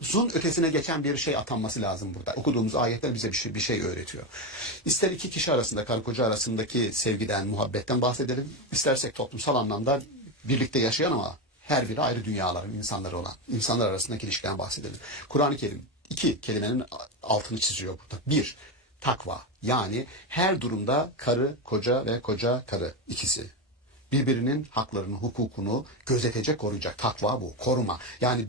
Zun ötesine geçen bir şey atanması lazım burada. Okuduğumuz ayetler bize bir şey öğretiyor. İster iki kişi arasında, karı koca arasındaki sevgiden, muhabbetten bahsedelim. İstersek toplumsal anlamda birlikte yaşayan ama her biri ayrı dünyaların insanları olan insanlar arasındaki ilişkiden bahsedelim. Kur'an-ı Kerim iki kelimenin altını çiziyor burada. Bir, takva. Yani her durumda karı, koca ve koca karı ikisi Birbirinin haklarını, hukukunu gözetecek, koruyacak. Takva bu, koruma. Yani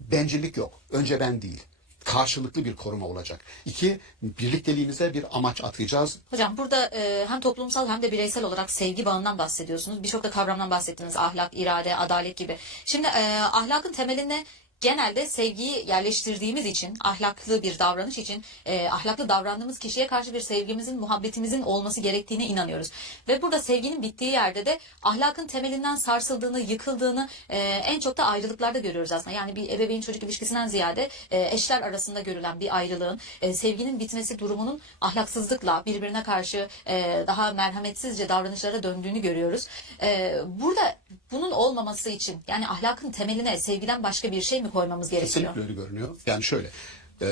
bencillik yok. Önce ben değil. Karşılıklı bir koruma olacak. 2, birlikteliğimize bir amaç atayacağız. Hocam burada hem toplumsal hem de bireysel olarak sevgi bağından bahsediyorsunuz. Birçok da kavramdan bahsettiniz. Ahlak, irade, adalet gibi. Şimdi ahlakın temeline genelde sevgiyi yerleştirdiğimiz için, ahlaklı bir davranış için, ahlaklı davrandığımız kişiye karşı bir sevgimizin, muhabbetimizin olması gerektiğine inanıyoruz. Ve burada sevginin bittiği yerde de ahlakın temelinden sarsıldığını, yıkıldığını en çok da ayrılıklarda görüyoruz aslında. Yani bir ebeveyn çocuk ilişkisinden ziyade eşler arasında görülen bir ayrılığın, sevginin bitmesi durumunun ahlaksızlıkla, birbirine karşı daha merhametsizce davranışlara döndüğünü görüyoruz. Burada bunun olmaması için, yani ahlakın temeline sevgiden başka bir şey mi koymamız gerekiyor? Kesinlikle öyle görünüyor. Yani şöyle,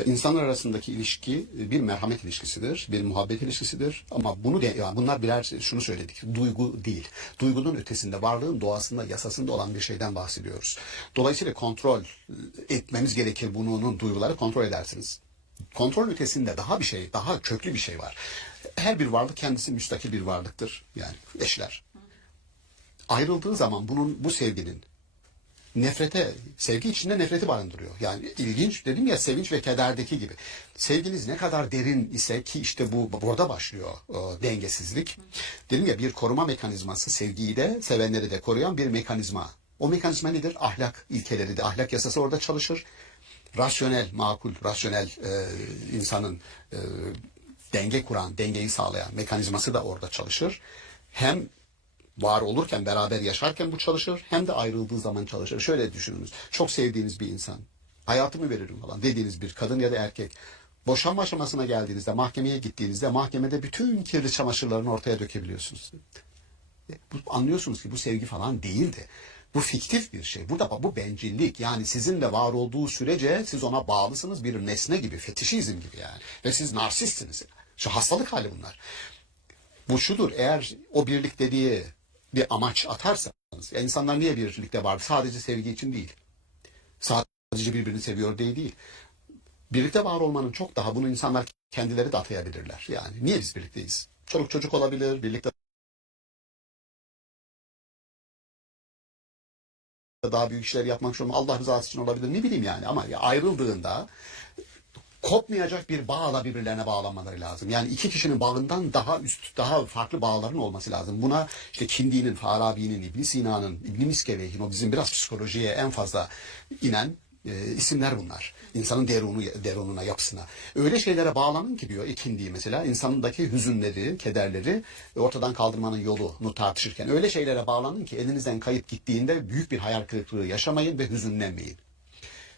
insanlar arasındaki ilişki bir merhamet ilişkisidir, bir muhabbet ilişkisidir. Ama bunu yani bunlar birer şunu söyledik, duygu değil. Duygunun ötesinde, varlığın doğasında, yasasında olan bir şeyden bahsediyoruz. Dolayısıyla kontrol etmemiz gerekir. Bunun duyguları kontrol edersiniz. Kontrol ötesinde daha bir şey, daha köklü bir şey var. Her bir varlık kendisi müstakil bir varlıktır. Yani eşler. Ayrıldığı zaman bu sevginin sevgi içinde nefreti barındırıyor. Yani ilginç, dedim ya, sevinç ve kederdeki gibi. Sevginiz ne kadar derin ise ki işte burada başlıyor dengesizlik. Dedim ya, bir koruma mekanizması, sevgiyi de sevenleri de koruyan bir mekanizma. O mekanizma nedir? Ahlak ilkeleri de, ahlak yasası orada çalışır. Rasyonel, makul, rasyonel insanın denge kuran, dengeyi sağlayan mekanizması da orada çalışır. Hem var olurken, beraber yaşarken bu çalışır, hem de ayrıldığı zaman çalışır. Şöyle düşününüz, çok sevdiğiniz bir insan, hayatımı veririm falan dediğiniz bir kadın ya da erkek, boşanma aşamasına geldiğinizde, mahkemeye gittiğinizde, mahkemede bütün kirli çamaşırlarını ortaya dökebiliyorsunuz. Anlıyorsunuz ki bu sevgi falan değildi. Bu fiktif bir şey. Bu bencillik. Yani sizinle var olduğu sürece siz ona bağlısınız, bir nesne gibi, fetişizm gibi yani. Ve siz narsistsiniz. Şu hastalık hali bunlar. Bu şudur, eğer o birlikteliğe bir amaç atarsanız, ya insanlar niye birlikte var? Sadece sevgi için değil. Sadece birbirini seviyor değil. Birlikte var olmanın çok daha, bunu insanlar kendileri de atayabilirler. Yani niye biz birlikteyiz? Çoluk çocuk olabilir, birlikte daha büyük işler yapmak zorunda, Allah rızası için olabilir, ne bileyim yani. Ama ayrıldığında kopmayacak bir bağla birbirlerine bağlanmaları lazım. Yani iki kişinin bağından daha üst, daha farklı bağların olması lazım. Buna işte Kindi'nin, Farabi'nin, İbn Sina'nın, İbn Miskeveyh'in, o bizim biraz psikolojiye en fazla inen isimler bunlar. İnsanın derununa, yapısına. Öyle şeylere bağlanın ki diyor Kindi mesela, insanındaki hüzünleri, kederleri ortadan kaldırmanın yolunu tartışırken öyle şeylere bağlanın ki elinizden kayıp gittiğinde büyük bir hayal kırıklığı yaşamayın ve hüzünlenmeyin.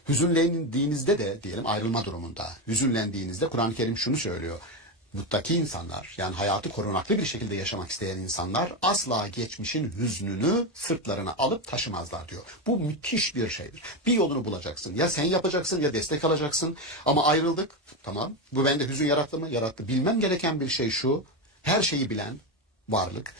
Hüzünlendiğinizde de, diyelim ayrılma durumunda, hüzünlendiğinizde Kur'an-ı Kerim şunu söylüyor. Muttaki insanlar, yani hayatı korunaklı bir şekilde yaşamak isteyen insanlar asla geçmişin hüznünü sırtlarına alıp taşımazlar diyor. Bu müthiş bir şeydir. Bir yolunu bulacaksın. Ya sen yapacaksın ya destek alacaksın. Ama ayrıldık. Tamam. Bu bende hüzün yarattı mı? Yarattı. Bilmem gereken bir şey şu. Her şeyi bilen varlık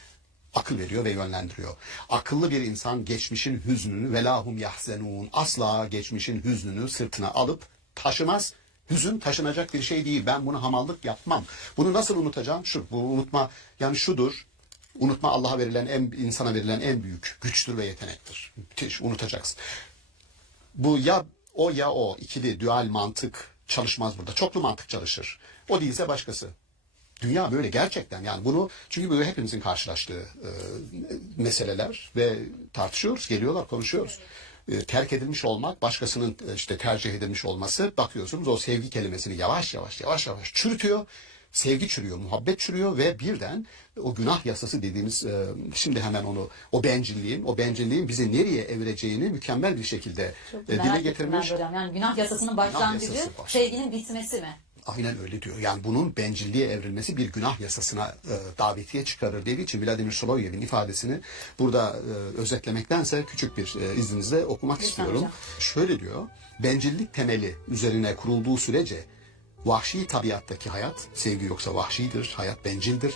akıl veriyor ve yönlendiriyor. Akıllı bir insan geçmişin hüznünü velahum yahzenun, asla geçmişin hüznünü sırtına alıp taşımaz. Hüzün taşınacak bir şey değil. Ben bunu hamallık yapmam. Bunu nasıl unutacağım? Bu unutma yani şudur. Unutma Allah'a verilen, insana verilen en büyük güçtür ve yetenektir. Müthiş, unutacaksın. Bu ya o ikili dual mantık çalışmaz burada. Çoklu mantık çalışır. O değilse başkası. Dünya böyle gerçekten, yani bunu, çünkü böyle hepimizin karşılaştığı meseleler ve tartışıyoruz, geliyorlar, konuşuyoruz. Terk edilmiş olmak, başkasının işte tercih edilmiş olması, bakıyorsunuz o sevgi kelimesini yavaş yavaş çürütüyor. Sevgi çürüyor, muhabbet çürüyor ve birden o günah yasası dediğimiz, şimdi hemen o bencilliğin bizi nereye evireceğini mükemmel bir şekilde dile getirmiş. Yani günah yasasının başlangıcı sevginin bitmesi mi? Aynen öyle diyor. Yani bunun bencilliğe evrilmesi bir günah yasasına davetiye çıkarır dediği için Vladimir Solovyev'in ifadesini burada özetlemektense küçük bir izninizle okumak istiyorum. Hocam. Şöyle diyor. Bencillik temeli üzerine kurulduğu sürece vahşi tabiattaki hayat, sevgi yoksa vahşidir, hayat bencildir,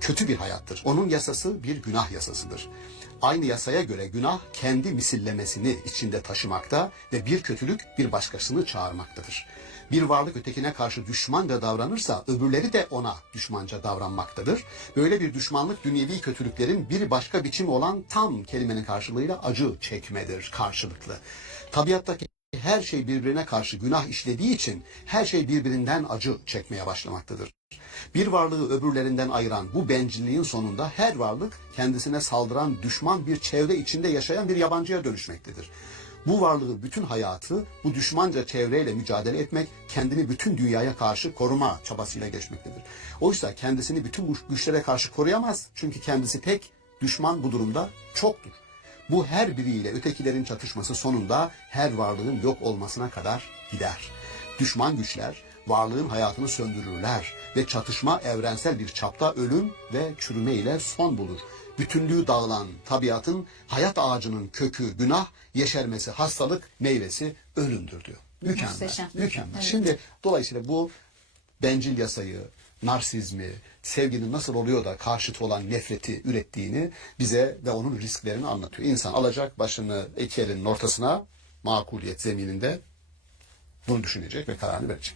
kötü bir hayattır. Onun yasası bir günah yasasıdır. Aynı yasaya göre günah kendi misillemesini içinde taşımakta ve bir kötülük bir başkasını çağırmaktadır. Bir varlık ötekine karşı düşmanca davranırsa öbürleri de ona düşmanca davranmaktadır. Böyle bir düşmanlık dünyevi kötülüklerin bir başka biçimi olan tam kelimenin karşılığıyla acı çekmedir, karşılıklı. Tabiattaki her şey birbirine karşı günah işlediği için her şey birbirinden acı çekmeye başlamaktadır. Bir varlığı öbürlerinden ayıran bu bencilliğin sonunda her varlık kendisine saldıran düşman bir çevre içinde yaşayan bir yabancıya dönüşmektedir. Bu varlığı bütün hayatı bu düşmanca çevreyle mücadele etmek, kendini bütün dünyaya karşı koruma çabasıyla geçmektedir. Oysa kendisini bütün bu güçlere karşı koruyamaz. Çünkü kendisi tek, düşman bu durumda çoktur. Bu her biriyle ötekilerin çatışması sonunda her varlığın yok olmasına kadar gider. Düşman güçler varlığın hayatını söndürürler ve çatışma evrensel bir çapta ölüm ve çürüme ile son bulur. Bütünlüğü dağılan tabiatın hayat ağacının kökü günah, yeşermesi hastalık, meyvesi ölümdür diyor. Mükemmel. Muhteşem. Mükemmel. Evet. Şimdi dolayısıyla bu bencil yasayı, narsizmi, sevginin nasıl oluyor da karşıtı olan nefreti ürettiğini bize ve onun risklerini anlatıyor. İnsan alacak başını iki elinin ortasına, makuliyet zemininde bunu düşünecek ve kararını verecek.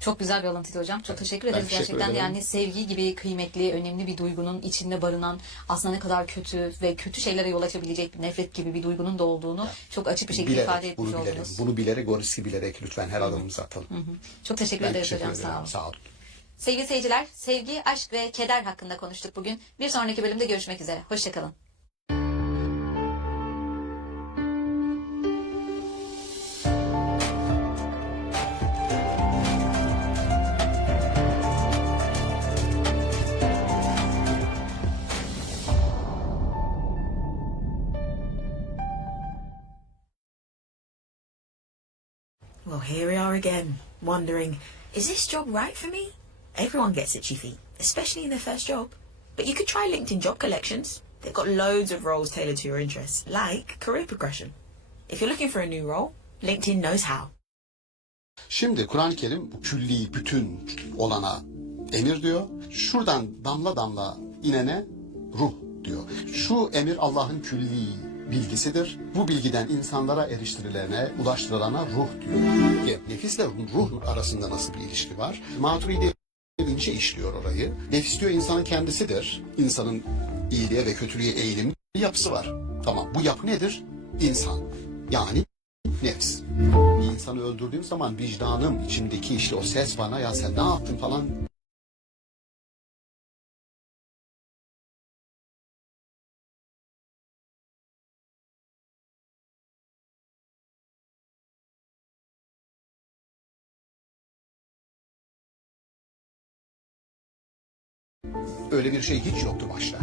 Çok güzel bir alıntıydı hocam. Çok teşekkür ederiz teşekkür gerçekten. ederim. Yani sevgi gibi kıymetli, önemli bir duygunun içinde barınan aslında ne kadar kötü ve kötü şeylere yol açabilecek bir nefret gibi bir duygunun da olduğunu çok açık bir şekilde ifade Bilerek, etmiş bunu bilerek, oldunuz. bunu bilerek, o riski bilerek lütfen her adımımızı atalım. Çok teşekkür Ben ederiz teşekkür hocam. ederim. Sağ olun. Sağ olun. Sevgili seyirciler, sevgi, aşk ve keder hakkında konuştuk bugün. Bir sonraki bölümde görüşmek üzere. Hoşçakalın. Well, here we are again, wondering, is this job right for me? Everyone gets itchy feet, especially in their first job. But you could try LinkedIn Job Collections. They've got loads of roles tailored to your interests, like career progression. If you're looking for a new role, LinkedIn knows how. Şimdi Kur'an-ı Kerim bu külli bütün olana emir diyor. Şuradan damla damla inene ruh diyor. Şu emir Allah'ın külli bilgisidir. Bu bilgiden insanlara eriştirilene, ulaştırılana ruh diyor. Nefisle ruh arasında nasıl bir ilişki var? Maturidi ince işliyor orayı. Nefis diyor insanın kendisidir. İnsanın iyiliğe ve kötülüğe eğilim bir yapısı var. Tamam, bu yapı nedir? İnsan. Yani nefs. Bir insanı öldürdüğüm zaman vicdanım, içimdeki işte o ses bana ya sen ne yaptın falan öyle bir şey hiç yoktu başta.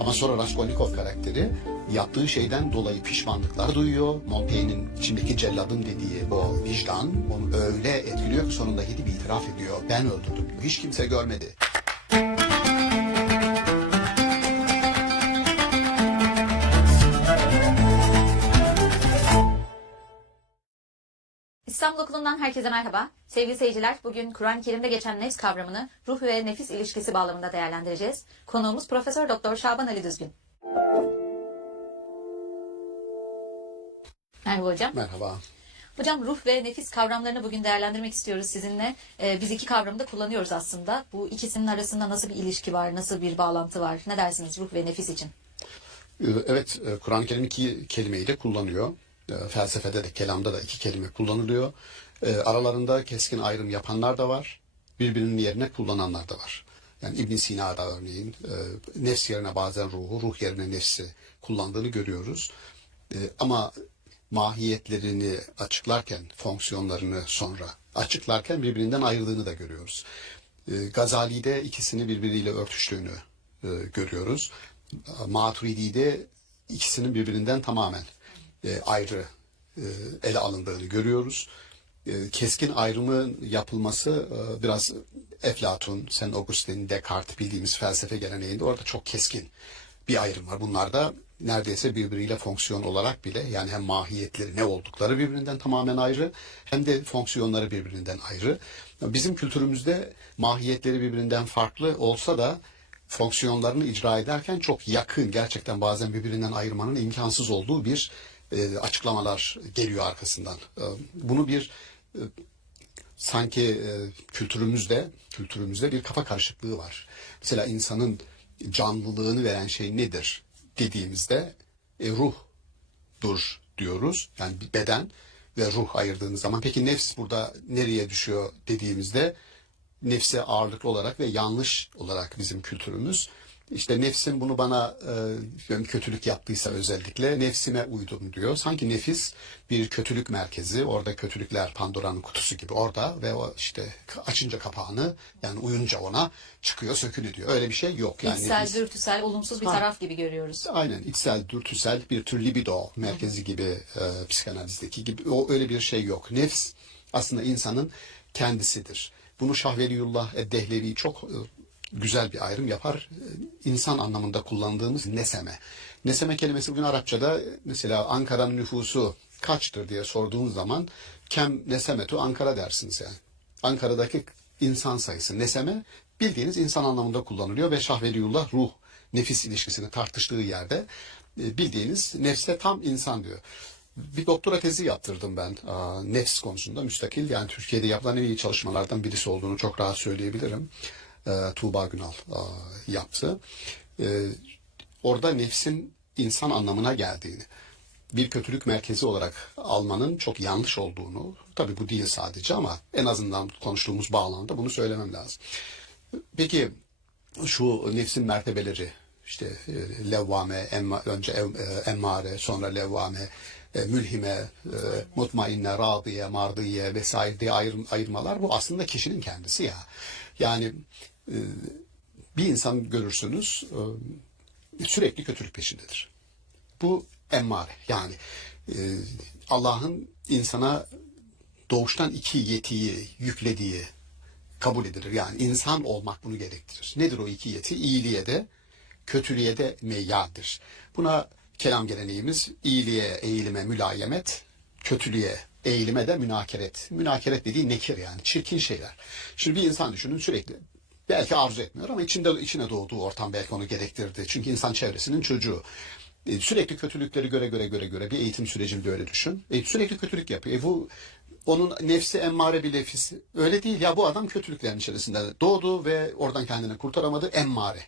Ama sonra Raskolnikov karakteri yaptığı şeyden dolayı pişmanlıklar duyuyor. Montaigne'in içindeki celladım dediği o vicdan onu öyle etkiliyor ki sonunda gidip itiraf ediyor. Ben öldürdüm diyor. Hiç kimse görmedi. İstanbul Okulu'ndan herkese merhaba. Sevgili seyirciler, bugün Kur'an-ı Kerim'de geçen nefs kavramını ruh ve nefis ilişkisi bağlamında değerlendireceğiz. Konuğumuz Profesör Doktor Şaban Ali Düzgün. Merhaba hocam. Merhaba. Hocam ruh ve nefis kavramlarını bugün değerlendirmek istiyoruz sizinle. Biz iki kavramı da kullanıyoruz aslında. Bu ikisinin arasında nasıl bir ilişki var, nasıl bir bağlantı var? Ne dersiniz ruh ve nefis için? Evet, Kur'an-ı Kerim iki kelimeyi de kullanıyor. Felsefede de, kelamda da iki kelime kullanılıyor. Aralarında keskin ayrım yapanlar da var. Birbirinin yerine kullananlar da var. Yani İbn Sina'da örneğin nefs yerine bazen ruhu, ruh yerine nefsi kullandığını görüyoruz. Ama mahiyetlerini açıklarken, fonksiyonlarını sonra açıklarken birbirinden ayrıldığını da görüyoruz. Gazali'de ikisini birbiriyle örtüştüğünü görüyoruz. Maturidi'de ikisinin birbirinden tamamen ayrı ele alındığını görüyoruz. Keskin ayrımın yapılması biraz Eflatun, Saint Augustine, Descartes bildiğimiz felsefe geleneğinde orada çok keskin bir ayrım var. Bunlar da neredeyse birbiriyle fonksiyon olarak bile yani hem mahiyetleri ne oldukları birbirinden tamamen ayrı hem de fonksiyonları birbirinden ayrı. Bizim kültürümüzde mahiyetleri birbirinden farklı olsa da fonksiyonlarını icra ederken çok yakın, gerçekten bazen birbirinden ayırmanın imkansız olduğu bir açıklamalar geliyor arkasından. Bunu bir sanki kültürümüzde bir kafa karışıklığı var. Mesela insanın canlılığını veren şey nedir dediğimizde ruhdur diyoruz. Yani bir beden ve ruh ayırdığınız zaman. Peki nefs burada nereye düşüyor dediğimizde, nefse ağırlıklı olarak ve yanlış olarak bizim kültürümüz, İşte nefsim bunu bana kötülük yaptıysa özellikle nefsime uydum diyor. Sanki nefis bir kötülük merkezi. Orada kötülükler Pandora'nın kutusu gibi orada ve o işte açınca kapağını, yani uyunca ona çıkıyor, sökülü diyor. Öyle bir şey yok. Yani İçsel, nefis, dürtüsel, olumsuz bir taraf gibi görüyoruz. aynen içsel, dürtüsel bir tür libido merkezi gibi, psikanalizdeki gibi öyle bir şey yok. Nefs aslında insanın kendisidir. Bunu Şah Veliyullah Eddehlevi çok güzel bir ayrım yapar. İnsan anlamında kullandığımız neseme. Neseme kelimesi bugün Arapçada mesela Ankara'nın nüfusu kaçtır diye sorduğunuz zaman kem nesemetu Ankara dersiniz yani. Ankara'daki insan sayısı. Neseme bildiğiniz insan anlamında kullanılıyor ve Şah Veliyullah ruh nefis ilişkisini tartıştığı yerde bildiğiniz nefse tam insan diyor. Bir doktora tezi yaptırdım ben nefs konusunda müstakil. Yani Türkiye'de yapılan en iyi çalışmalardan birisi olduğunu çok rahat söyleyebilirim. Tuğba Günal yaptı. Orada nefsin insan anlamına geldiğini, bir kötülük merkezi olarak almanın çok yanlış olduğunu, tabii bu değil sadece ama en azından konuştuğumuz bağlamda bunu söylemem lazım. Peki şu nefsin mertebeleri, işte levvame, önce emmare, sonra levvame, mülhime, mutmainne, radiye, mardiye vesaire diye ayırmalar, bu aslında kişinin kendisi ya. Yani bir insan görürsünüz sürekli kötülük peşindedir. Bu emmare, yani Allah'ın insana doğuştan iki yetiyi yüklediği kabul edilir. Yani insan olmak bunu gerektirir. Nedir o iki yeti? İyiliğe de kötülüğe de meyyaldir. Buna kelam geleneğimiz iyiliğe eğilime mülayemet, kötülüğe eğilime de münakeret. Münakeret dediği nekir, yani çirkin şeyler. Şimdi bir insan düşünün, sürekli belki arzu etmiyor ama içine doğduğu ortam belki onu gerektirdi. Çünkü insan çevresinin çocuğu. Sürekli kötülükleri göre bir eğitim sürecinde öyle düşün. Sürekli kötülük yapıyor. Bu onun nefsi emmare bir nefisi. Öyle değil ya, bu adam kötülüklerin içerisinde doğdu ve oradan kendini kurtaramadı, emmare.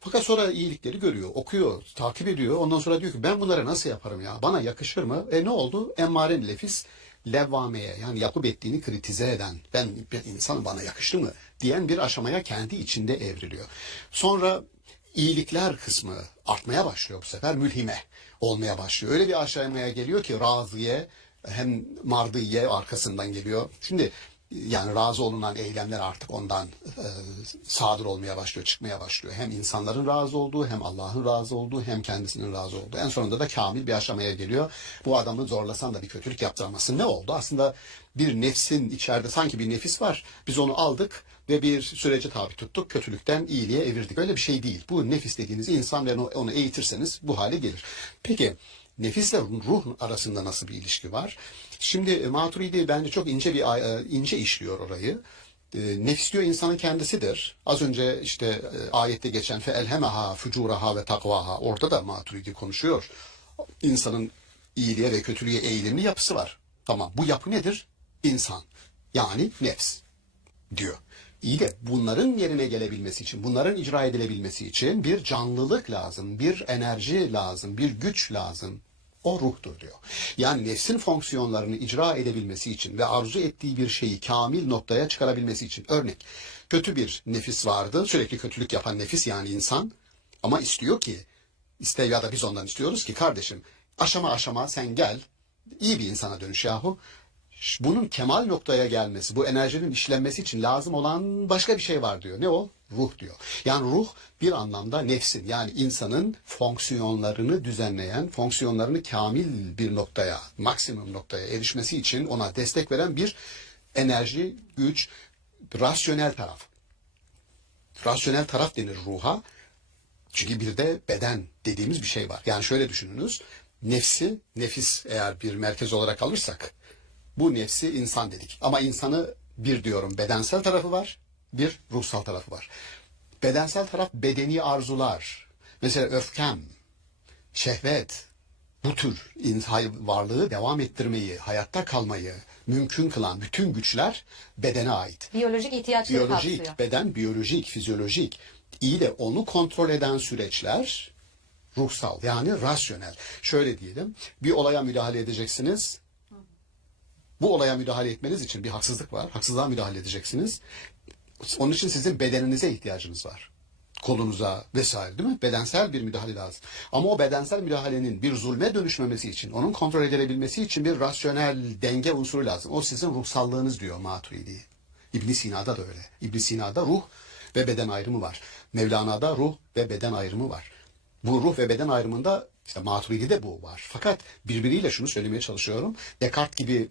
Fakat sonra iyilikleri görüyor, okuyor, takip ediyor. Ondan sonra diyor ki ben bunları nasıl yaparım ya? Bana yakışır mı? Ne oldu? Emmare nefis levvameye, yani yapıp ettiğini kritize eden, ben bir insan bana yakışır mı diyen bir aşamaya kendi içinde evriliyor. Sonra iyilikler kısmı artmaya başlıyor bu sefer, mülhime olmaya başlıyor. Öyle bir aşamaya geliyor ki razıye, hem mardiye arkasından geliyor. Şimdi yani razı olunan eylemler artık ondan sadır olmaya başlıyor, çıkmaya başlıyor. Hem insanların razı olduğu, hem Allah'ın razı olduğu, hem kendisinin razı olduğu. En sonunda da kamil bir aşamaya geliyor. Bu adamı zorlasan da bir kötülük yaptıramazsın. Ne oldu? Aslında bir nefsin içeride sanki bir nefis var. Biz onu aldık ve bir sürece tabi tuttuk. Kötülükten iyiliğe evirdik. Öyle bir şey değil. Bu nefis dediğiniz insan ve onu eğitirseniz bu hale gelir. Peki nefisle ruh arasında nasıl bir ilişki var? Şimdi Maturidi bence çok ince işliyor orayı. Nefis diyor insanın kendisidir. Az önce işte ayette geçen fe elhemeha fucuraha ve takvaha, orada da Maturidi konuşuyor. İnsanın iyiliğe ve kötülüğe eğilimli yapısı var. Tamam, bu yapı nedir? İnsan, yani nefs diyor. İyi de bunların yerine gelebilmesi için, bunların icra edilebilmesi için bir canlılık lazım, bir enerji lazım, bir güç lazım. O ruhtur diyor. Yani nefsin fonksiyonlarını icra edebilmesi için ve arzu ettiği bir şeyi kamil noktaya çıkarabilmesi için. Örnek, kötü bir nefis vardı, sürekli kötülük yapan nefis, yani insan. Ama istiyor ki, ya da biz ondan istiyoruz ki kardeşim aşama aşama sen gel, iyi bir insana dönüş yahu. Bunun kemal noktaya gelmesi, bu enerjinin işlenmesi için lazım olan başka bir şey var diyor. Ne o? Ruh diyor. Yani ruh bir anlamda nefsin, yani insanın fonksiyonlarını düzenleyen, fonksiyonlarını kamil bir noktaya, maksimum noktaya erişmesi için ona destek veren bir enerji, güç, rasyonel taraf. Rasyonel taraf denir ruha. Çünkü bir de beden dediğimiz bir şey var. Yani şöyle düşününüz, nefis eğer bir merkez olarak alırsak, bu nefsi insan dedik. Ama insanı bir diyorum bedensel tarafı var, bir ruhsal tarafı var. Bedensel taraf bedeni arzular. Mesela öfkem, şehvet, bu tür varlığı devam ettirmeyi, hayatta kalmayı mümkün kılan bütün güçler bedene ait. Biyolojik ihtiyaçları kapsıyor. Biyolojik, beden biyolojik, fizyolojik. İyi de onu kontrol eden süreçler ruhsal, yani rasyonel. Şöyle diyelim, bir olaya müdahale edeceksiniz. Bu olaya müdahale etmeniz için bir haksızlık var. Haksızlığa müdahale edeceksiniz. Onun için sizin bedeninize ihtiyacınız var. Kolunuza vesaire, değil mi? Bedensel bir müdahale lazım. Ama o bedensel müdahalenin bir zulme dönüşmemesi için, onun kontrol edilebilmesi için bir rasyonel denge unsuru lazım. O sizin ruhsallığınız diyor Maturidi. İbn Sina'da da öyle. İbn Sina'da ruh ve beden ayrımı var. Mevlana'da ruh ve beden ayrımı var. Bu ruh ve beden ayrımında işte Maturidi'de bu var. Fakat birbiriyle şunu söylemeye çalışıyorum. Descartes gibi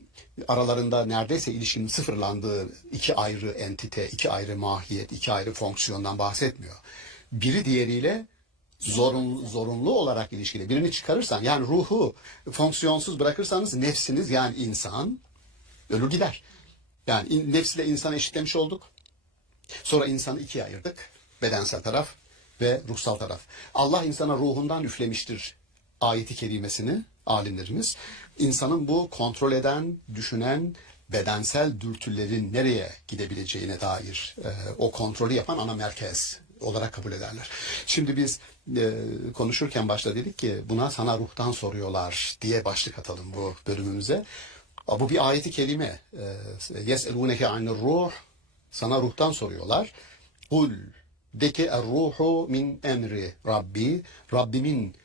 aralarında neredeyse ilişkinin sıfırlandığı iki ayrı entite, iki ayrı mahiyet, iki ayrı fonksiyondan bahsetmiyor. Biri diğeriyle zorunlu olarak ilişkili. Birini çıkarırsan, yani ruhu fonksiyonsuz bırakırsanız nefsiniz, yani insan ölür gider. Yani nefsle insanı eşitlemiş olduk. Sonra insanı ikiye ayırdık. Bedensel taraf ve ruhsal taraf. Allah insana ruhundan üflemiştir ayeti kerimesini alimlerimiz. İnsanın bu kontrol eden, düşünen, bedensel dürtülerin nereye gidebileceğine dair o kontrolü yapan ana merkez olarak kabul ederler. Şimdi biz konuşurken başta dedik ki buna sana ruhtan soruyorlar diye başlık atalım bu bölümümüze. Bu bir ayeti kerime. Yes'elûneke anir-ruh. Sana ruhtan soruyorlar. Kul de ki er-ruhu min emri Rabbi. Rabbimin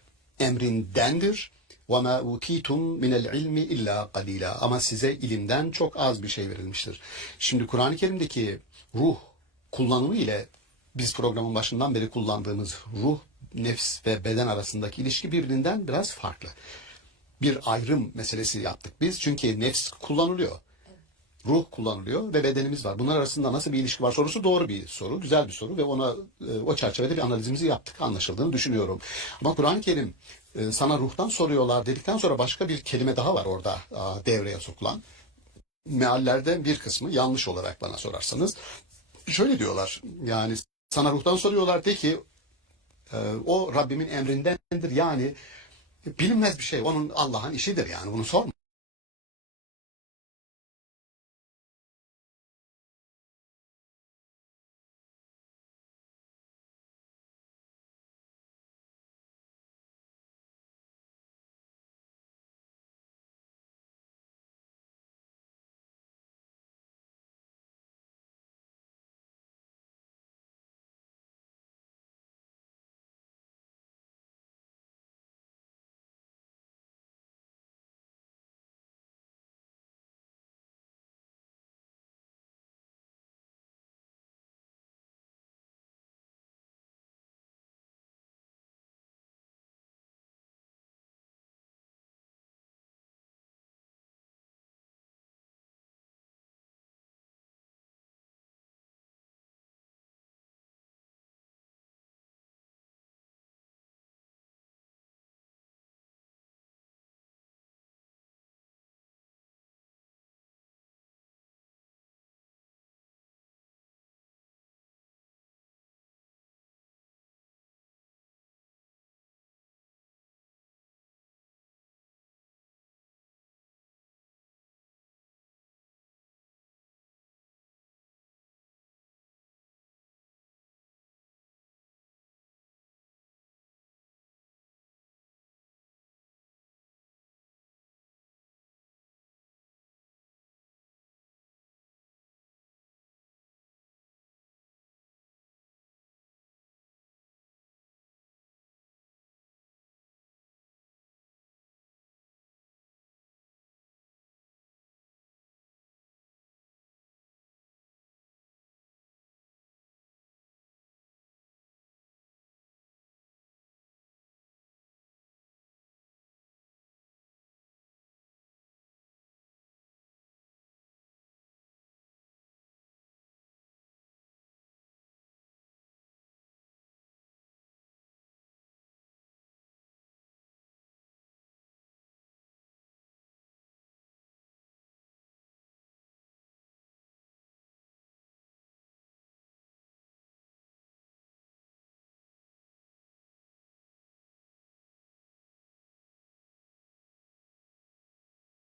emrindendir. Ve ma utitum minel ilmi illa qalila. Ama size ilimden çok az bir şey verilmiştir. Şimdi Kur'an-ı Kerim'deki ruh kullanımı ile biz programın başından beri kullandığımız ruh, nefs ve beden arasındaki ilişki birbirinden biraz farklı. Bir ayrım meselesi yaptık biz. Çünkü nefs kullanılıyor. Ruh kullanılıyor ve bedenimiz var. Bunlar arasında nasıl bir ilişki var sorusu doğru bir soru, güzel bir soru ve ona o çerçevede bir analizimizi yaptık, anlaşıldığını düşünüyorum. Ama Kur'an-ı Kerim sana ruhtan soruyorlar dedikten sonra başka bir kelime daha var orada devreye sokulan. Meallerden bir kısmı yanlış olarak bana sorarsanız şöyle diyorlar, yani sana ruhtan soruyorlar de ki o Rabbimin emrindendir, yani bilinmez bir şey, onun Allah'ın işidir, yani bunu sorma.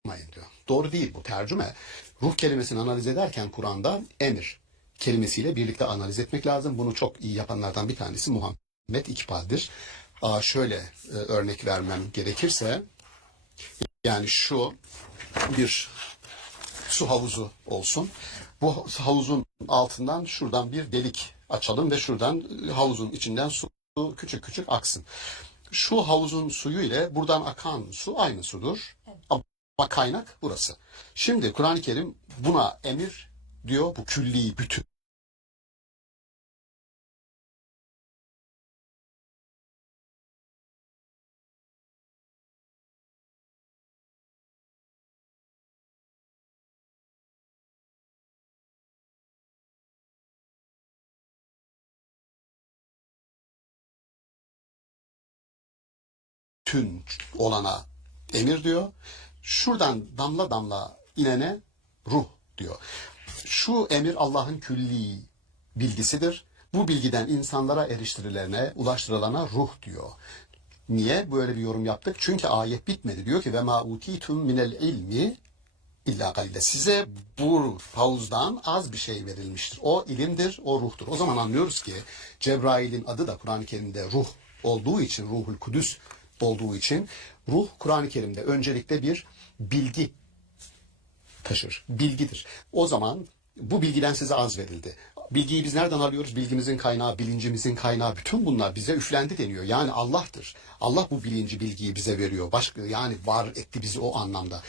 yapmayın diyor. Doğru değil bu tercüme. Ruh kelimesini analiz ederken Kur'an'da emir kelimesiyle birlikte analiz etmek lazım. Bunu çok iyi yapanlardan bir tanesi Muhammed İkbal'dir. Şöyle örnek vermem gerekirse, yani şu bir su havuzu olsun. Bu havuzun altından şuradan bir delik açalım ve şuradan havuzun içinden su küçük küçük aksın. Şu havuzun suyu ile buradan akan su aynı sudur. Ama kaynak burası. Şimdi Kur'an-ı Kerim buna emir diyor, bu külli bütün. Tün olana emir diyor. Şuradan damla damla inene ruh diyor. Şu emir Allah'ın külli bilgisidir. Bu bilgiden insanlara eriştirilene, ulaştırılana ruh diyor. Niye böyle bir yorum yaptık? Çünkü ayet bitmedi. Diyor ki ve ma utitum minel ilmi illa galile. Size bu havuzdan az bir şey verilmiştir. O ilimdir, o ruhtur. O zaman anlıyoruz ki Cebrail'in adı da Kur'an-ı Kerim'de ruh olduğu için, Ruhul Kudüs olduğu için ruh Kur'an-ı Kerim'de öncelikle bir bilgi taşır. Bilgidir. O zaman bu bilgiden size az verildi. Bilgiyi biz nereden alıyoruz? Bilgimizin kaynağı, bilincimizin kaynağı, bütün bunlar bize üflendi deniyor. Yani Allah'tır. Allah bu bilinci, bilgiyi bize veriyor. Başka, yani var etti bizi o anlamda.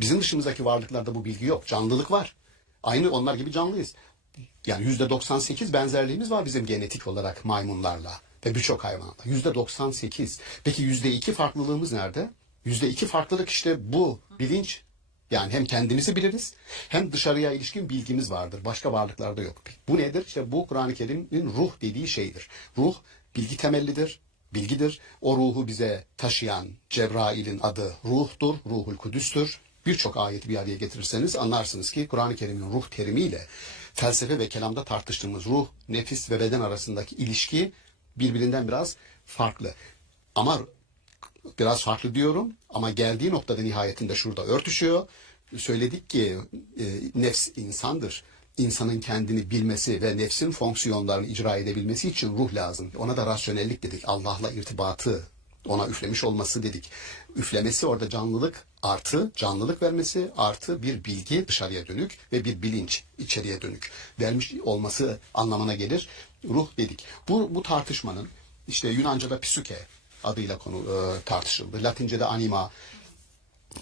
Bizim dışımızdaki varlıklarda bu bilgi yok. Canlılık var. Aynı onlar gibi canlıyız. Yani %98 benzerliğimiz var bizim genetik olarak maymunlarla ve birçok hayvanla. %98. Peki %2 farklılığımız nerede? %2 farklılık işte bu bilinç. Yani hem kendimizi biliriz hem dışarıya ilişkin bilgimiz vardır. Başka varlıklarda yok. Bu nedir? İşte bu Kur'an-ı Kerim'in ruh dediği şeydir. Ruh bilgi temellidir, bilgidir. O ruhu bize taşıyan Cebrail'in adı ruhtur, Ruhul Kudüs'tür. Birçok ayeti bir araya getirirseniz anlarsınız ki Kur'an-ı Kerim'in ruh terimiyle felsefe ve kelamda tartıştığımız ruh, nefis ve beden arasındaki ilişki birbirinden biraz farklı. Ama biraz farklı diyorum ama geldiği noktada nihayetinde şurada örtüşüyor. Söyledik ki nefs insandır. İnsanın kendini bilmesi ve nefsin fonksiyonlarını icra edebilmesi için ruh lazım. Ona da rasyonellik dedik. Allah'la irtibatı ona üflemiş olması dedik. Üflemesi orada canlılık artı canlılık vermesi artı bir bilgi dışarıya dönük ve bir bilinç içeriye dönük vermiş olması anlamına gelir. Ruh dedik. Bu tartışmanın işte Yunanca'da psüke adıyla tartışıldı. Latince'de anima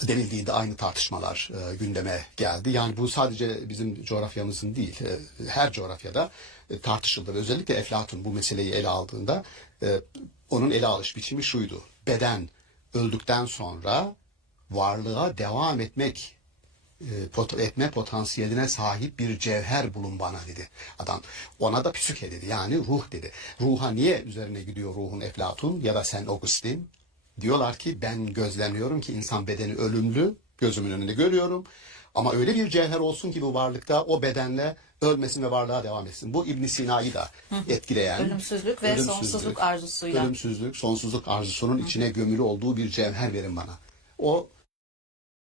denildiğinde aynı tartışmalar gündeme geldi. Yani bu sadece bizim coğrafyamızın değil, her coğrafyada tartışıldı. Ve özellikle Eflatun bu meseleyi ele aldığında onun ele alış biçimi şuydu. Beden öldükten sonra varlığa devam etme potansiyeline sahip bir cevher bulun bana dedi adam. Ona da psüke dedi, yani ruh dedi. Ruha niye üzerine gidiyor ruhun Eflatun ya da Saint Augustine? Diyorlar ki ben gözlemliyorum ki insan bedeni ölümlü, gözümün önünde görüyorum. Ama öyle bir cevher olsun ki bu varlıkta o bedenle ölmesin ve varlığa devam etsin. Bu İbn Sina'yı da etkileyen. Ölümsüzlük ve sonsuzluk arzusuyla. Ölümsüzlük, sonsuzluk arzusunun içine gömülü olduğu bir cevher verin bana. O